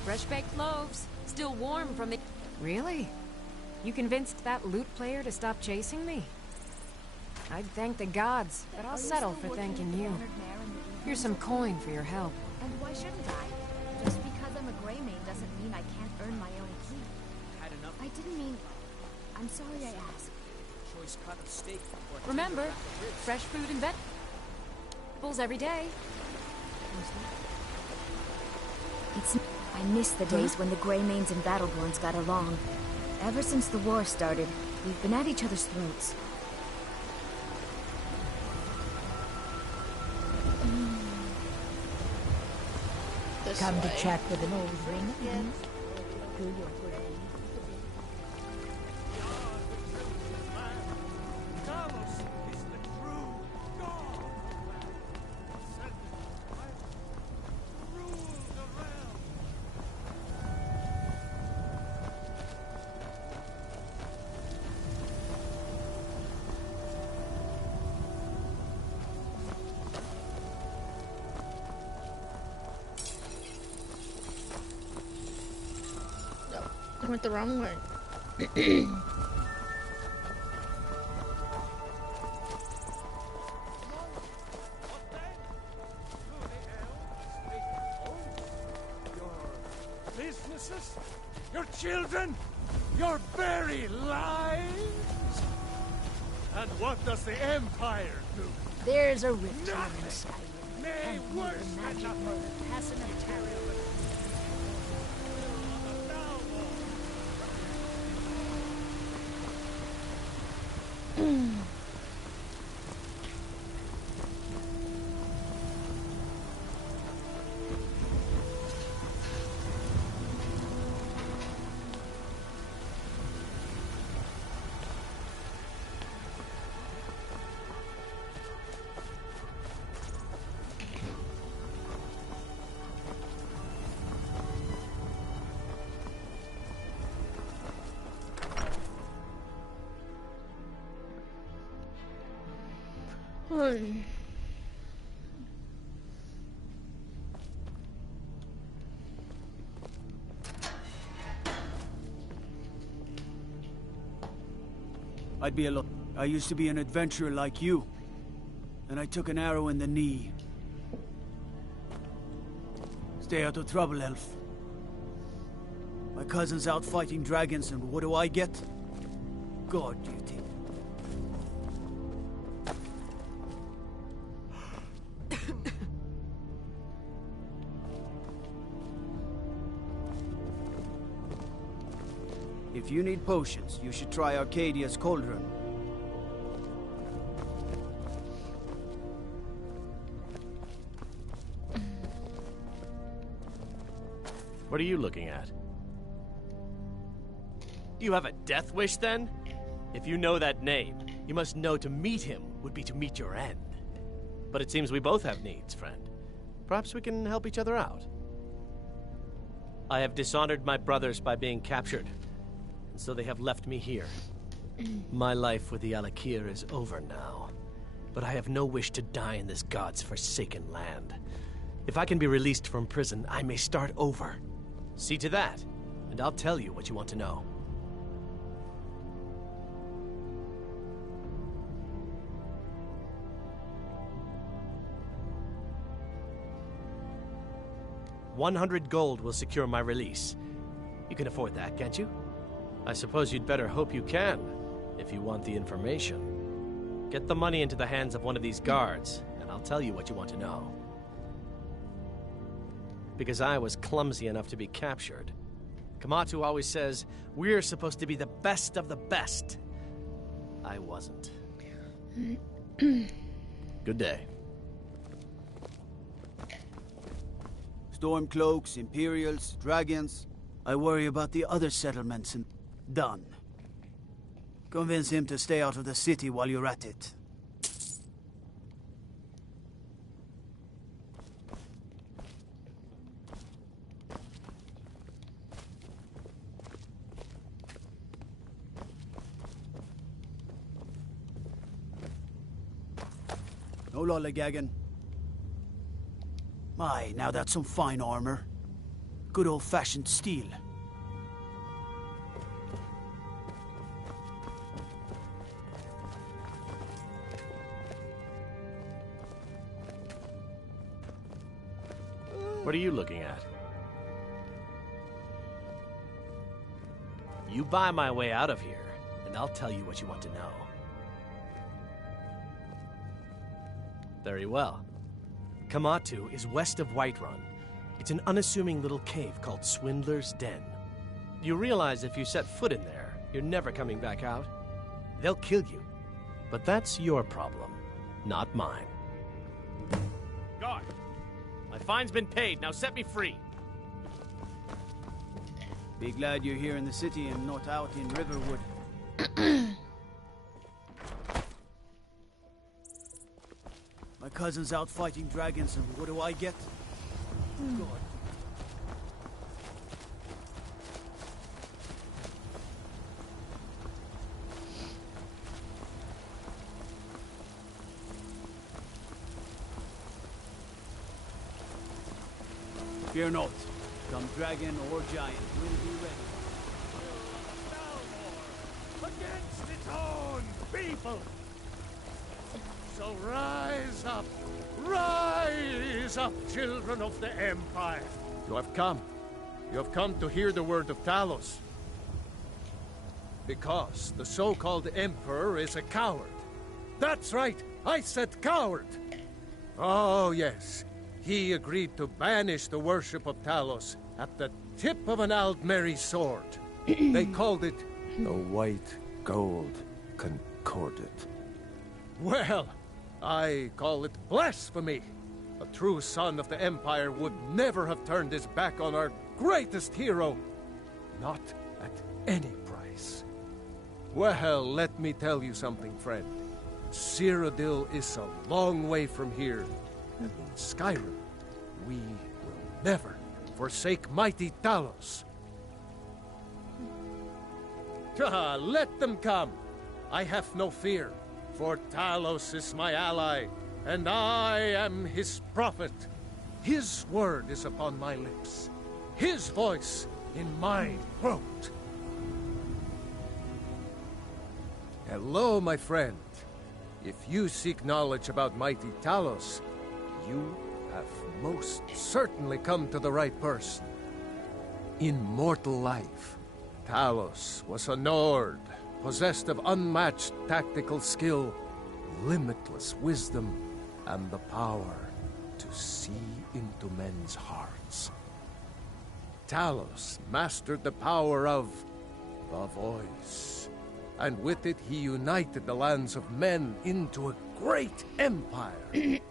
Fresh-baked loaves, still warm from the... Really? You convinced that lute player to stop chasing me? I'd thank the gods, but I'll settle for thanking you. Here's some coin for your help. And why shouldn't I? Just because I'm a Grey Mane doesn't mean I can't earn my own keep. I didn't mean... I'm sorry I asked. Choice cut of steak. Remember, fresh food and vegetables every day. I miss the days when the Grey Manes and Battleborns got along. Ever since the war started, we've been at each other's throats. Come to chat with an old woman? Do your good deeds. I went the wrong way. Businesses, your children, your very lives. And what does the Empire do? There's a rift here Nothing. in Skyrim. Nay, And worse the than magic nothing. mode passing a terror. I'd be a lot. I used to be an adventurer like you. And I took an arrow in the knee. Stay out of trouble, elf. My cousin's out fighting dragons, and what do I get? God duty. If you need potions, you should try Arcadia's cauldron. What are you looking at? Do you have a death wish, then? If you know that name, you must know to meet him would be to meet your end. But it seems we both have needs, friend. Perhaps we can help each other out. I have dishonored my brothers by being captured, and so they have left me here. My life with the Alakir is over now, but I have no wish to die in this god's forsaken land. If I can be released from prison, I may start over. See to that, and I'll tell you what you want to know. $100 gold will secure my release. You can afford that, can't you? I suppose you'd better hope you can, if you want the information. Get the money into the hands of one of these guards, and I'll tell you what you want to know. Because I was clumsy enough to be captured, Kamatu always says, we're supposed to be the best of the best. I wasn't. Good day. Stormcloaks, Imperials, Dragons. I worry about the other settlements and... Done. Convince him to stay out of the city while you're at it. No lollygagging. My, now that's some fine armor. Good old-fashioned steel. What are you looking at? You buy my way out of here, and I'll tell you what you want to know. Very well. Kamatu is west of Whiterun. It's an unassuming little cave called Swindler's Den. You realize if you set foot in there, you're never coming back out? They'll kill you. But that's your problem, not mine. Guard! My fine's been paid, now set me free! Be glad you're here in the city and not out in Riverwood. My cousin's out fighting dragons, and what do I get? God. Fear not. Come dragon or giant, we'll be ready. Against its own people! So rise up, children of the Empire. You have come. You have come to hear the word of Talos. Because the so-called Emperor is a coward. That's right, I said coward! Oh, yes. He agreed to banish the worship of Talos at the tip of an LeiaMarie sword. They called it the White Gold Concordat. Well, I call it blasphemy. A true son of the Empire would never have turned his back on our greatest hero. Not at any price. Well, let me tell you something, friend. Cyrodiil is a long way from here. And in Skyrim, we will never forsake mighty Talos. Let them come. I have no fear, for Talos is my ally, and I am his prophet. His word is upon my lips, his voice in my throat. Hello, my friend. If you seek knowledge about mighty Talos, you have most certainly come to the right person. In mortal life, Talos was a Nord, possessed of unmatched tactical skill, limitless wisdom, and the power to see into men's hearts. Talos mastered the power of the voice, and with it he united the lands of men into a great empire.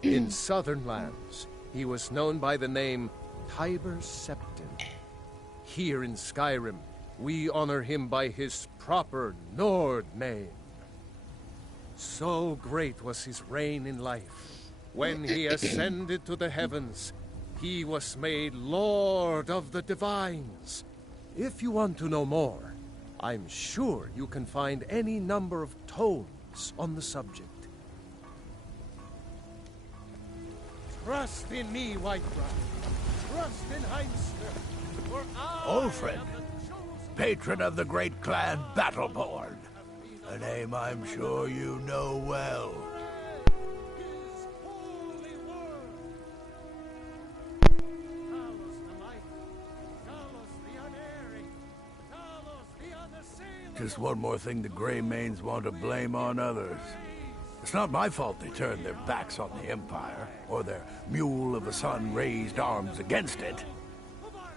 In southern lands, he was known by the name Tiber Septim. Here in Skyrim, we honor him by his proper Nord name. So great was his reign in life. When he ascended to the heavens, he was made Lord of the Divines. If you want to know more, I'm sure you can find any number of tomes on the subject. Trust in me, Whiterun. Trust in Heinster. For I Olfred, am the chosen patron of the great clan Battleborn. A name I'm sure you know well. his holy word. Talos the mighty, Talos the unerring, Talos the unassailable. Just one more thing the Greymanes want to blame on others. It's not my fault they turned their backs on the Empire, or their Mule of the Sun raised arms against it.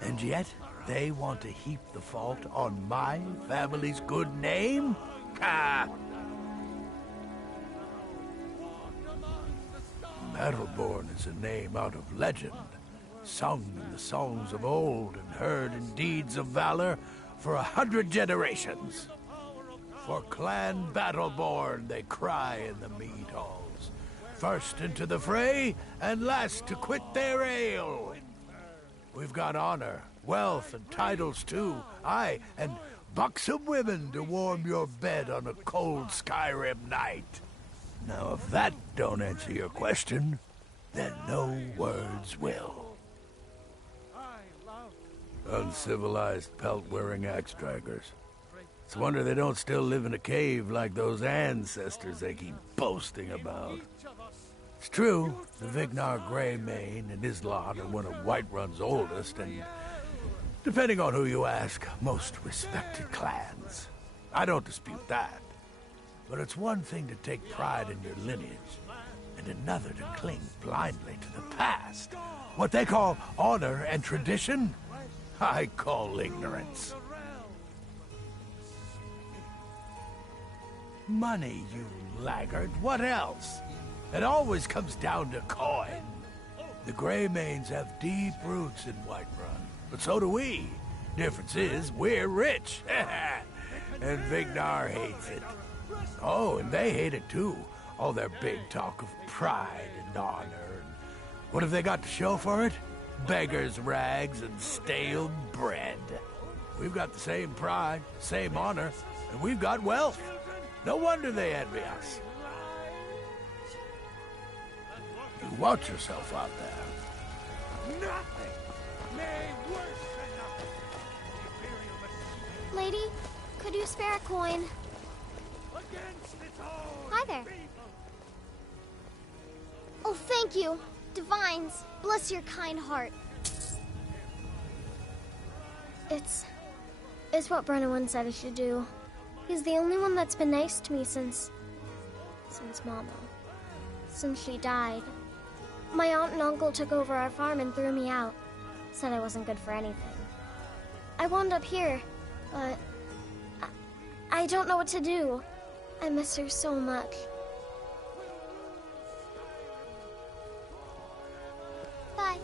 And yet, They want to heap the fault on my family's good name? Ah! Battleborn is a name out of legend, sung in the songs of old and heard in deeds of valor for 100 generations. For Clan Battleborn they cry in the mead halls, first into the fray and last to quit their ale. We've got honor, wealth, and titles too, aye, and buxom women to warm your bed on a cold Skyrim night. Now, if that don't answer your question, then no words will. Uncivilized pelt-wearing axe-draggers. It's a wonder they don't still live in a cave like those ancestors they keep boasting about. It's true, the Vignar Greymane and his lot are one of Whiterun's oldest and, depending on who you ask, most respected clans. I don't dispute that. But it's one thing to take pride in your lineage, and another to cling blindly to the past. What they call honor and tradition, I call ignorance. Money, you laggard. What else? It always comes down to coin. The Greymanes have deep roots in Whiterun, but so do we. Difference is, we're rich. And Vignar hates it. Oh, and they hate it too. All their big talk of pride and honor. And what have they got to show for it? Beggars' rags and stale bread. We've got the same pride, same honor, and we've got wealth. No wonder they envy us. You watch yourself out there. Nothing may worse than nothing. Lady, could you spare a coin? Hi there. Oh, thank you. Divines, bless your kind heart. It's what Brennan said I should do. He's the only one that's been nice to me since Mama. Since she died. My aunt and uncle took over our farm and threw me out. Said I wasn't good for anything. I wound up here, but I don't know what to do. I miss her so much. Bye.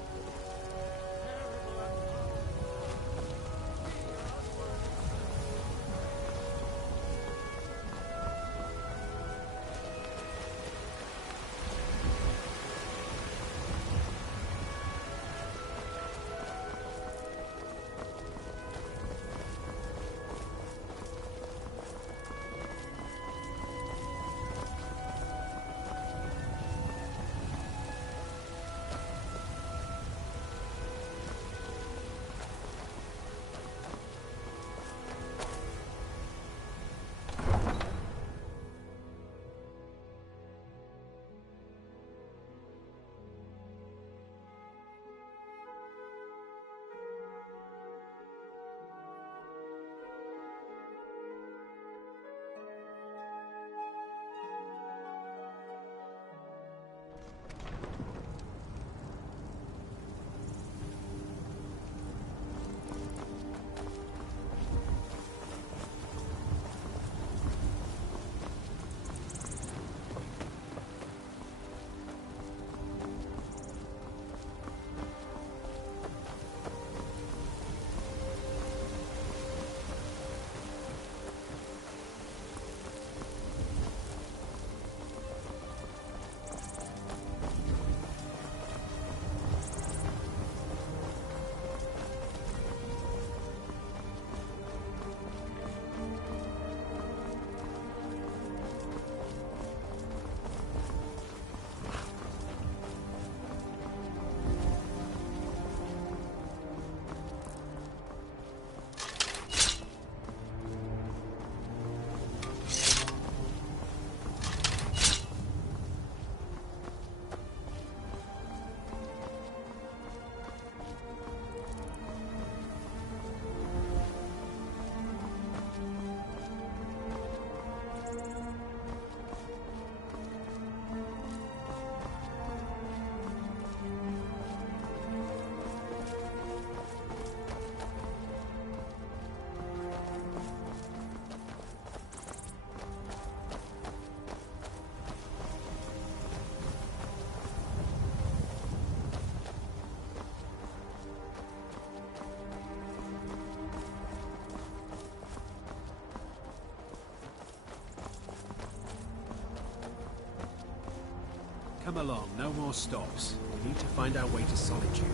Come along, no more stops. We need to find our way to Solitude.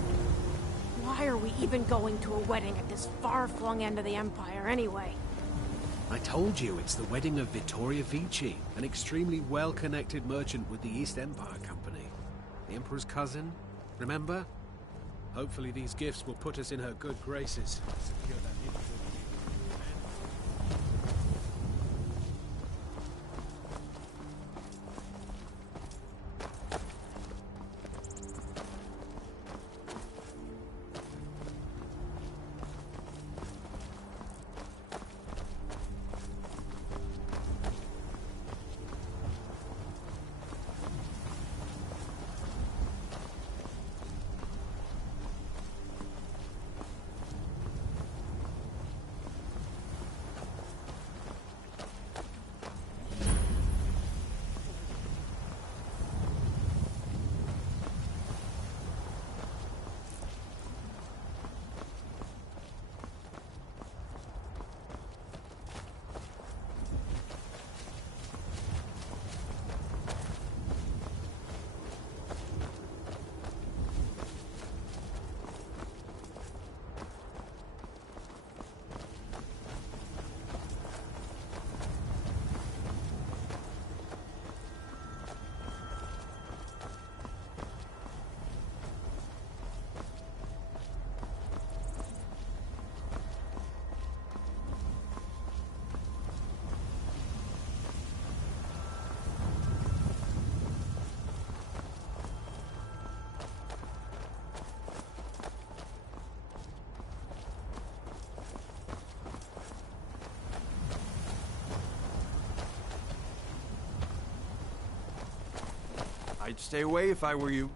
Why are we even going to a wedding at this far-flung end of the Empire, anyway? I told you, it's the wedding of Vittoria Vici, an extremely well-connected merchant with the East Empire Company. The Emperor's cousin, remember? Hopefully these gifts will put us in her good graces. Secure that info. I'd stay away if I were you.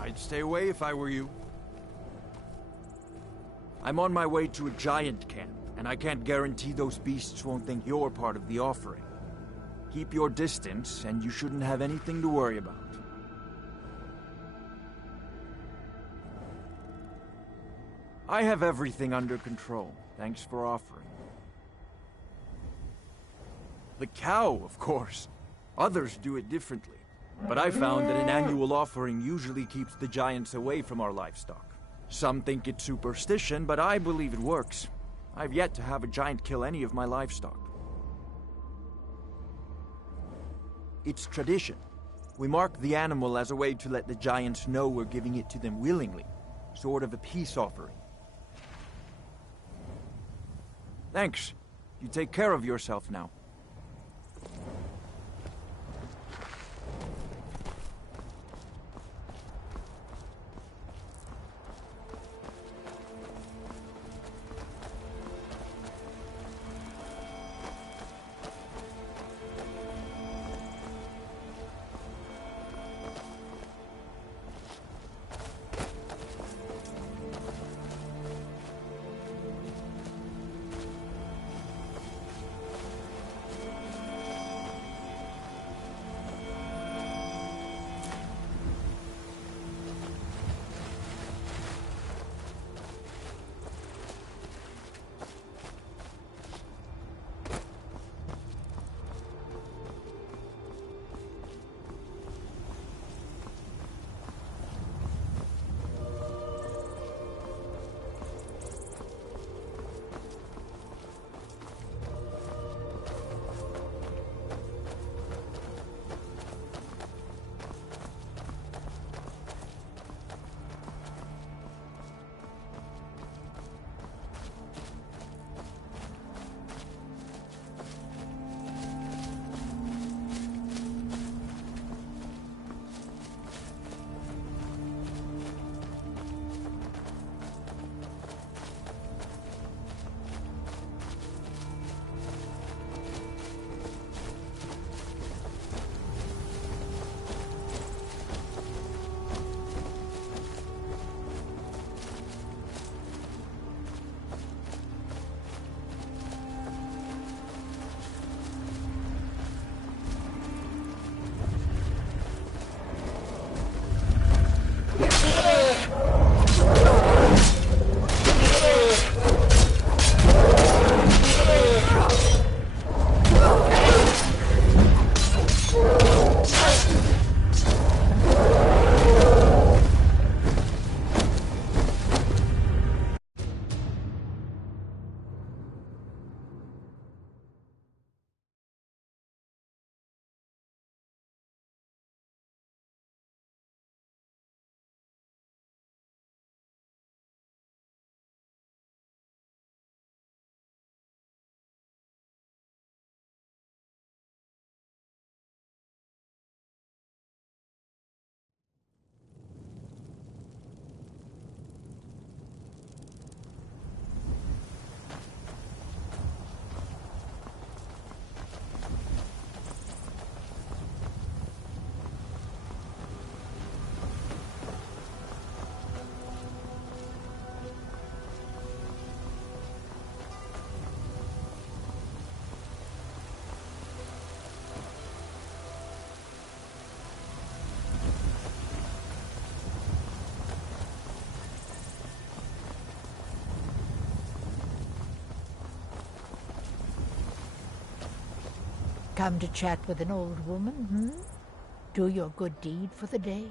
I'd stay away if I were you. I'm on my way to a giant camp, and I can't guarantee those beasts won't think you're part of the offering. Keep your distance, and you shouldn't have anything to worry about. I have everything under control. Thanks for offering. The cow, of course. Others do it differently. But I found that an annual offering usually keeps the giants away from our livestock. Some think it's superstition, but I believe it works. I've yet to have a giant kill any of my livestock. It's tradition. We mark the animal as a way to let the giants know we're giving it to them willingly. Sort of a peace offering. Thanks. You take care of yourself now. Come to chat with an old woman, hmm? Do your good deed for the day?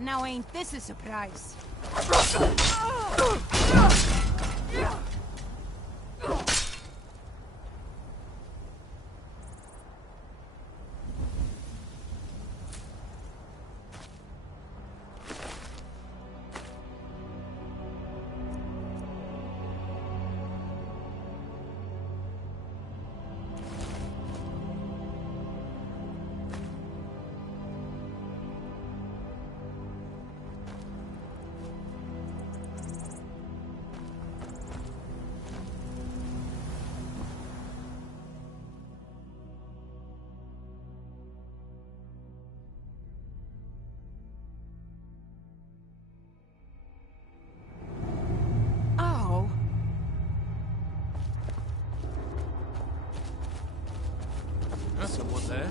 Now ain't this a surprise? Someone there?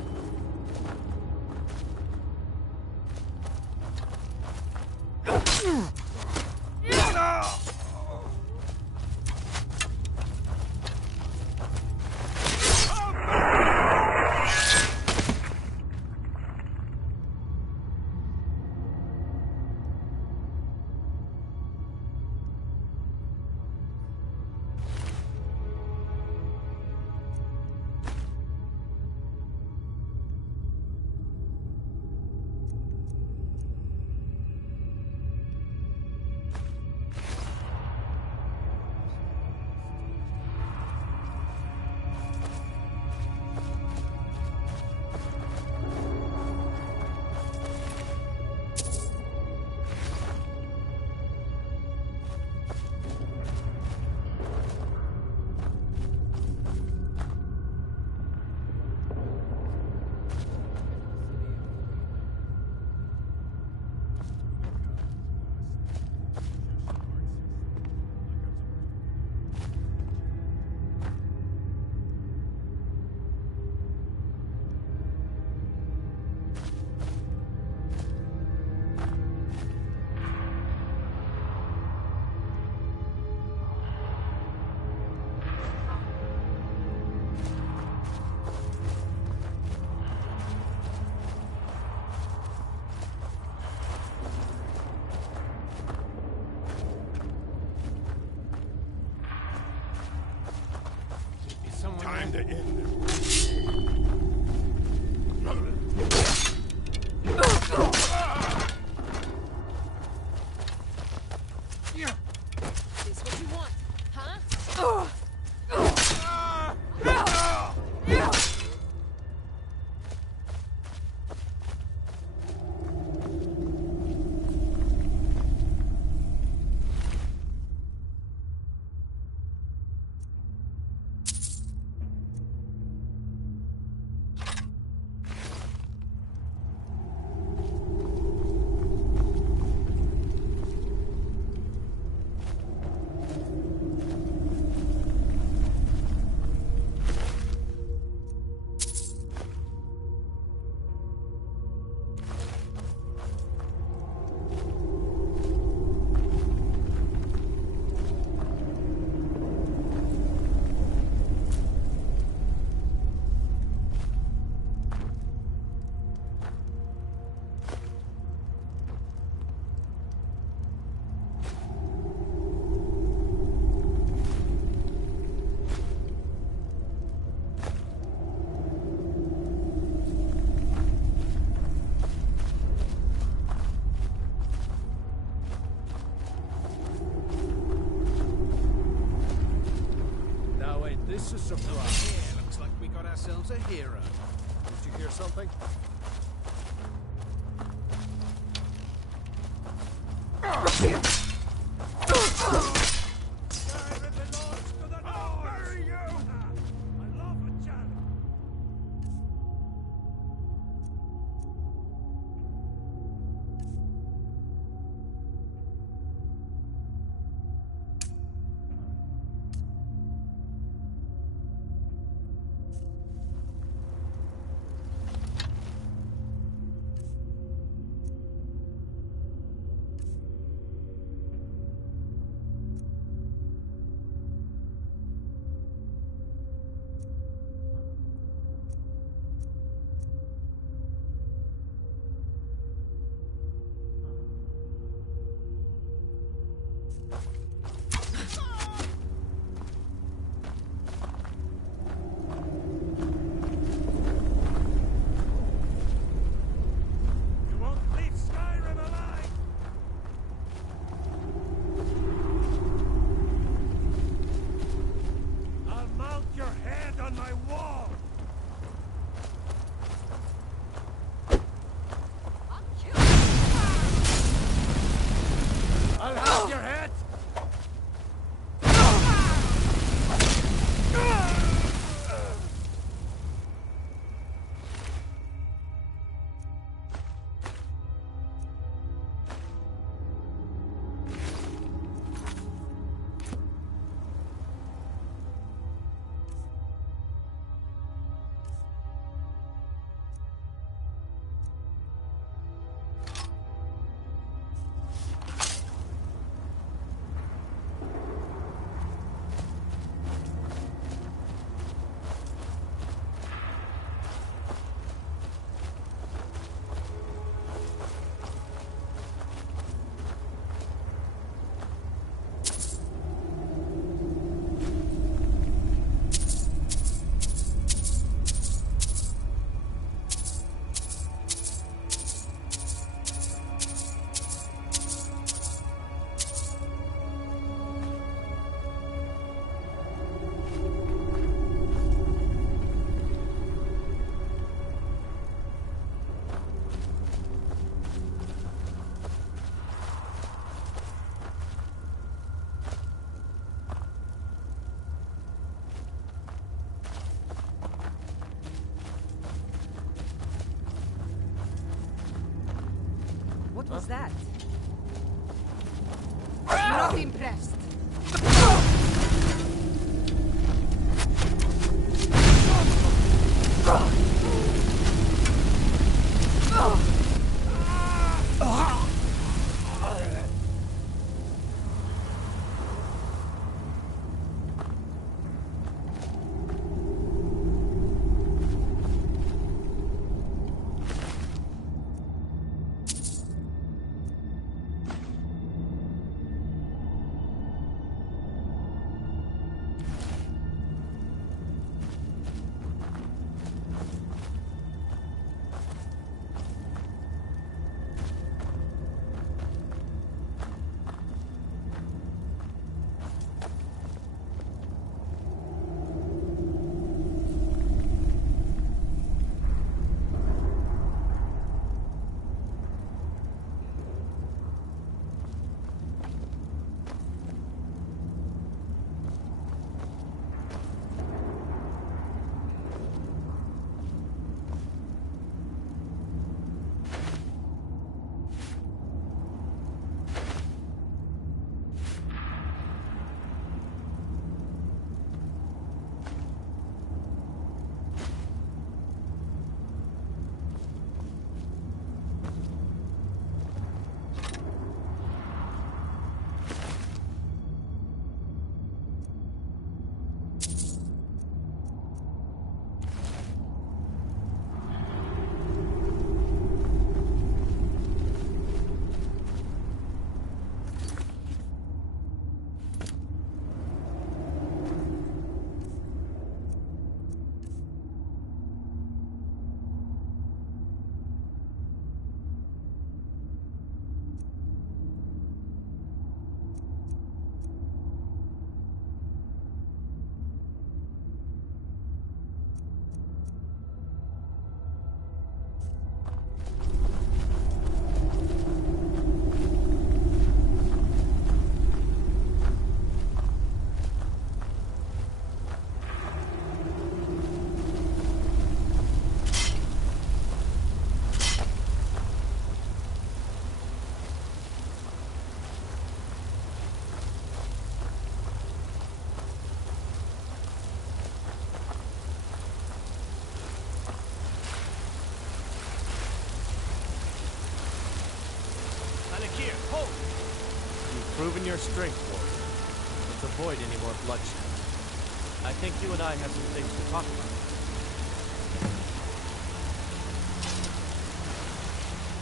Time to end this. Is what you want, huh? This is a surprise. Yeah, looks like we got ourselves a hero. Did you hear something? What was that? Not impressed. Proven your strength, warrior. Let's avoid any more bloodshed. I think you and I have some things to talk about.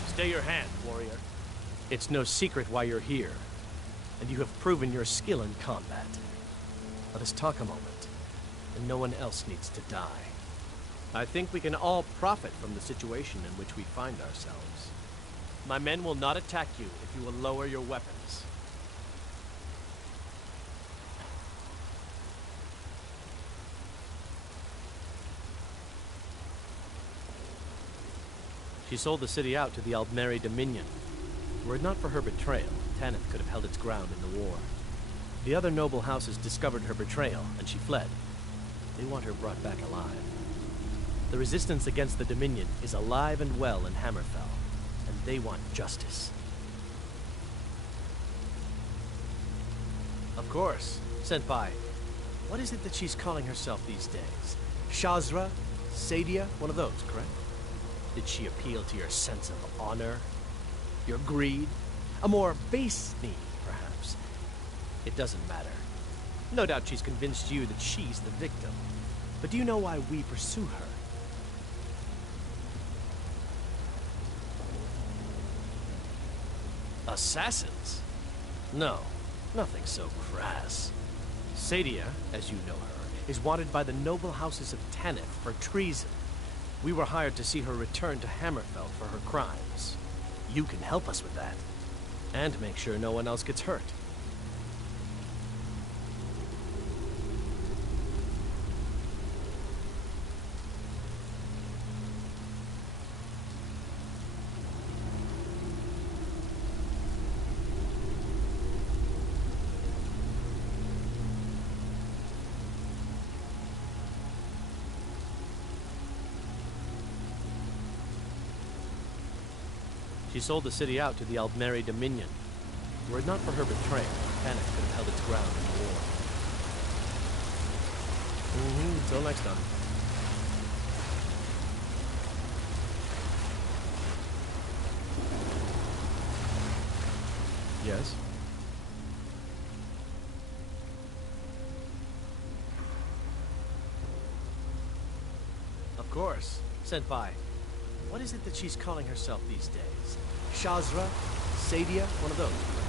Stay your hand, warrior. It's no secret why you're here, and you have proven your skill in combat. Let us talk a moment, and no one else needs to die. I think we can all profit from the situation in which we find ourselves. My men will not attack you if you will lower your weapons. She sold the city out to the LeiaMarie Dominion. Were it not for her betrayal, Tanith could have held its ground in the war. The other noble houses discovered her betrayal, and she fled. They want her brought back alive. The resistance against the Dominion is alive and well in Hammerfell, and they want justice. Of course, Senpai. What is it that she's calling herself these days? Shazra? Sadia? One of those, correct? Did she appeal to your sense of honor? Your greed? A more base need, perhaps? It doesn't matter. No doubt she's convinced you that she's the victim. But do you know why we pursue her? Assassins? No, nothing so crass. Sadia, as you know her, is wanted by the noble houses of Tanith for treason. We were hired to see her return to Hammerfell for her crimes. You can help us with that. And make sure no one else gets hurt. She sold the city out to the LeiaMarie Dominion. Were it not for her betrayal, panic could have held its ground in the war. Until next time. Yes? Of course. Senpai, what is it that she's calling herself these days? Shazra? Sadia? One of those.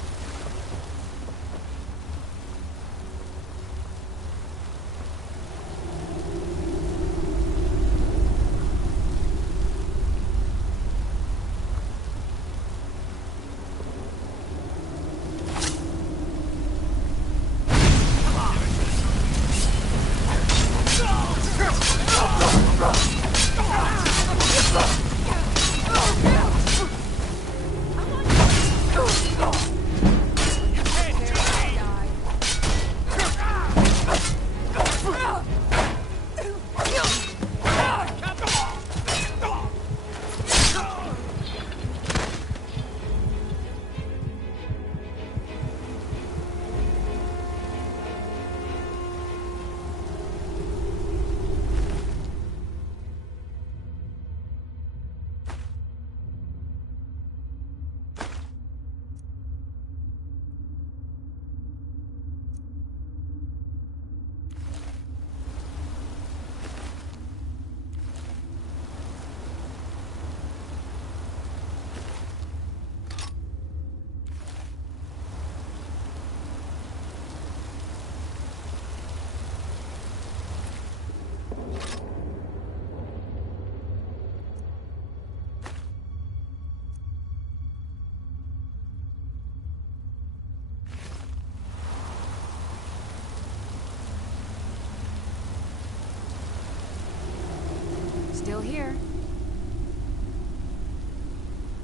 Still here.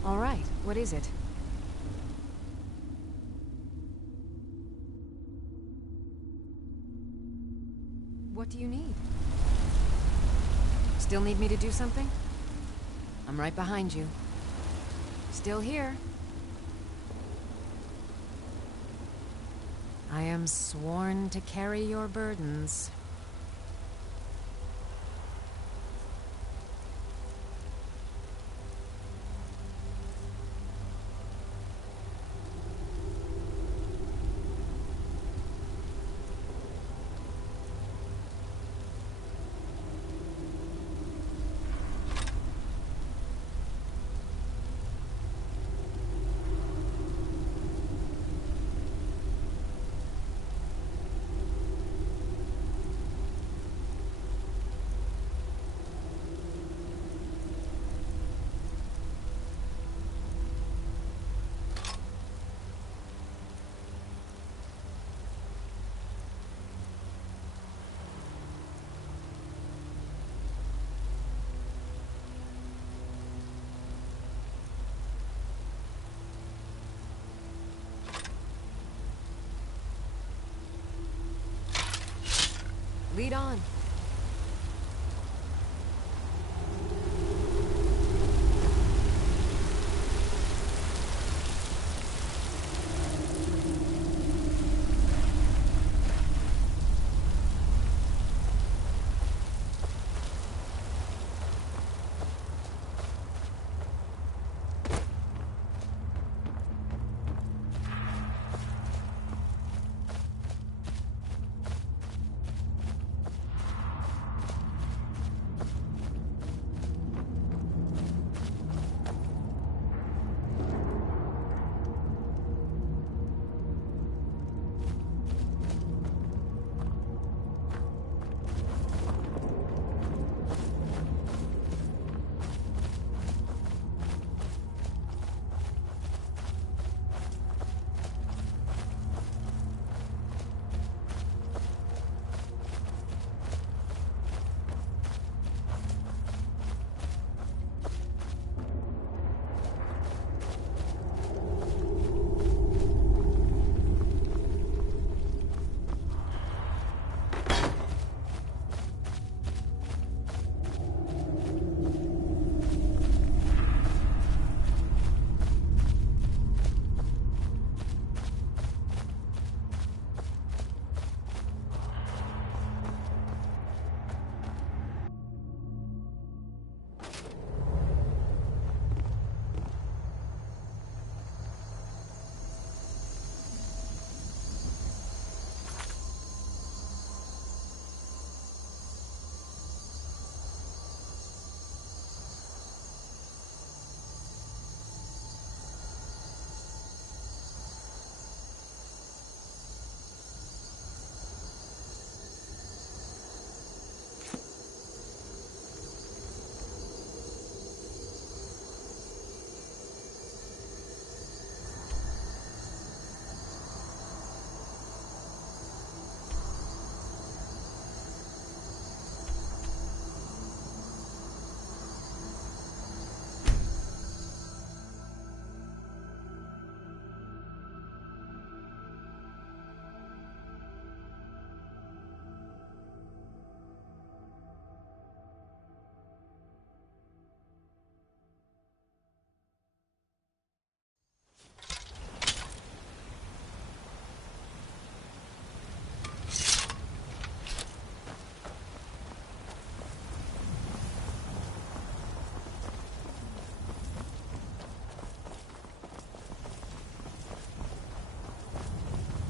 All right, what is it? What do you need? Still need me to do something? I'm right behind you. Still here. I am sworn to carry your burdens. Lead on.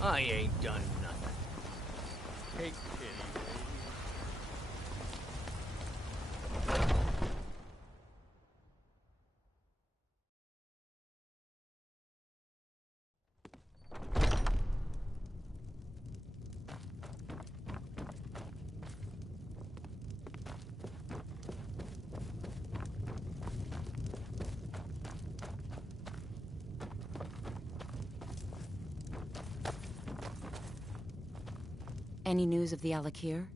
I ain't done nothing. Take pity. Any news of the Alakir?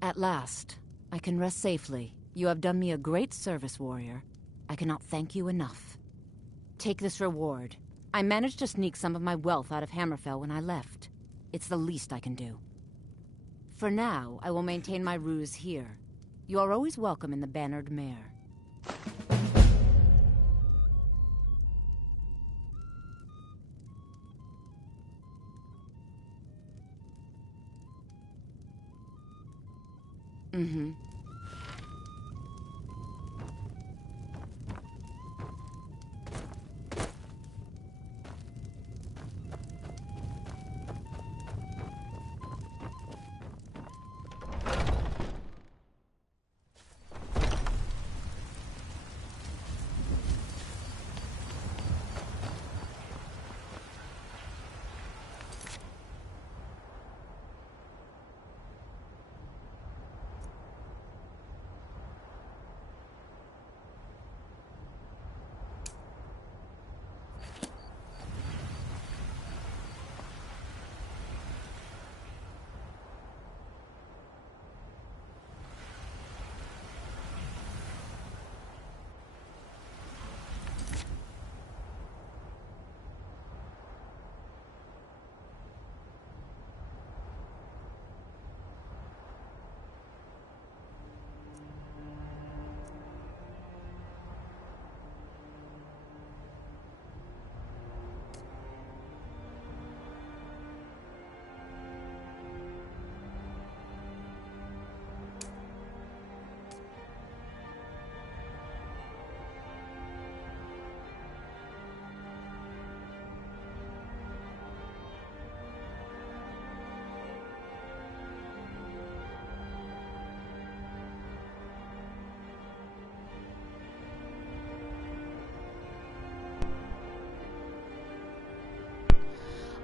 At last, I can rest safely. You have done me a great service, warrior. I cannot thank you enough. Take this reward. I managed to sneak some of my wealth out of Hammerfell when I left. It's the least I can do. For now, I will maintain my ruse here. You are always welcome in the Bannered Mare. Mm-hmm.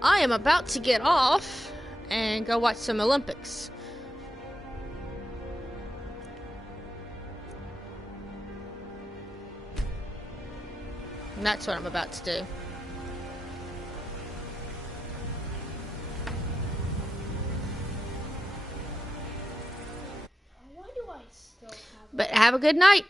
I am about to get off and go watch some Olympics. And that's what I'm about to do. But have a good night.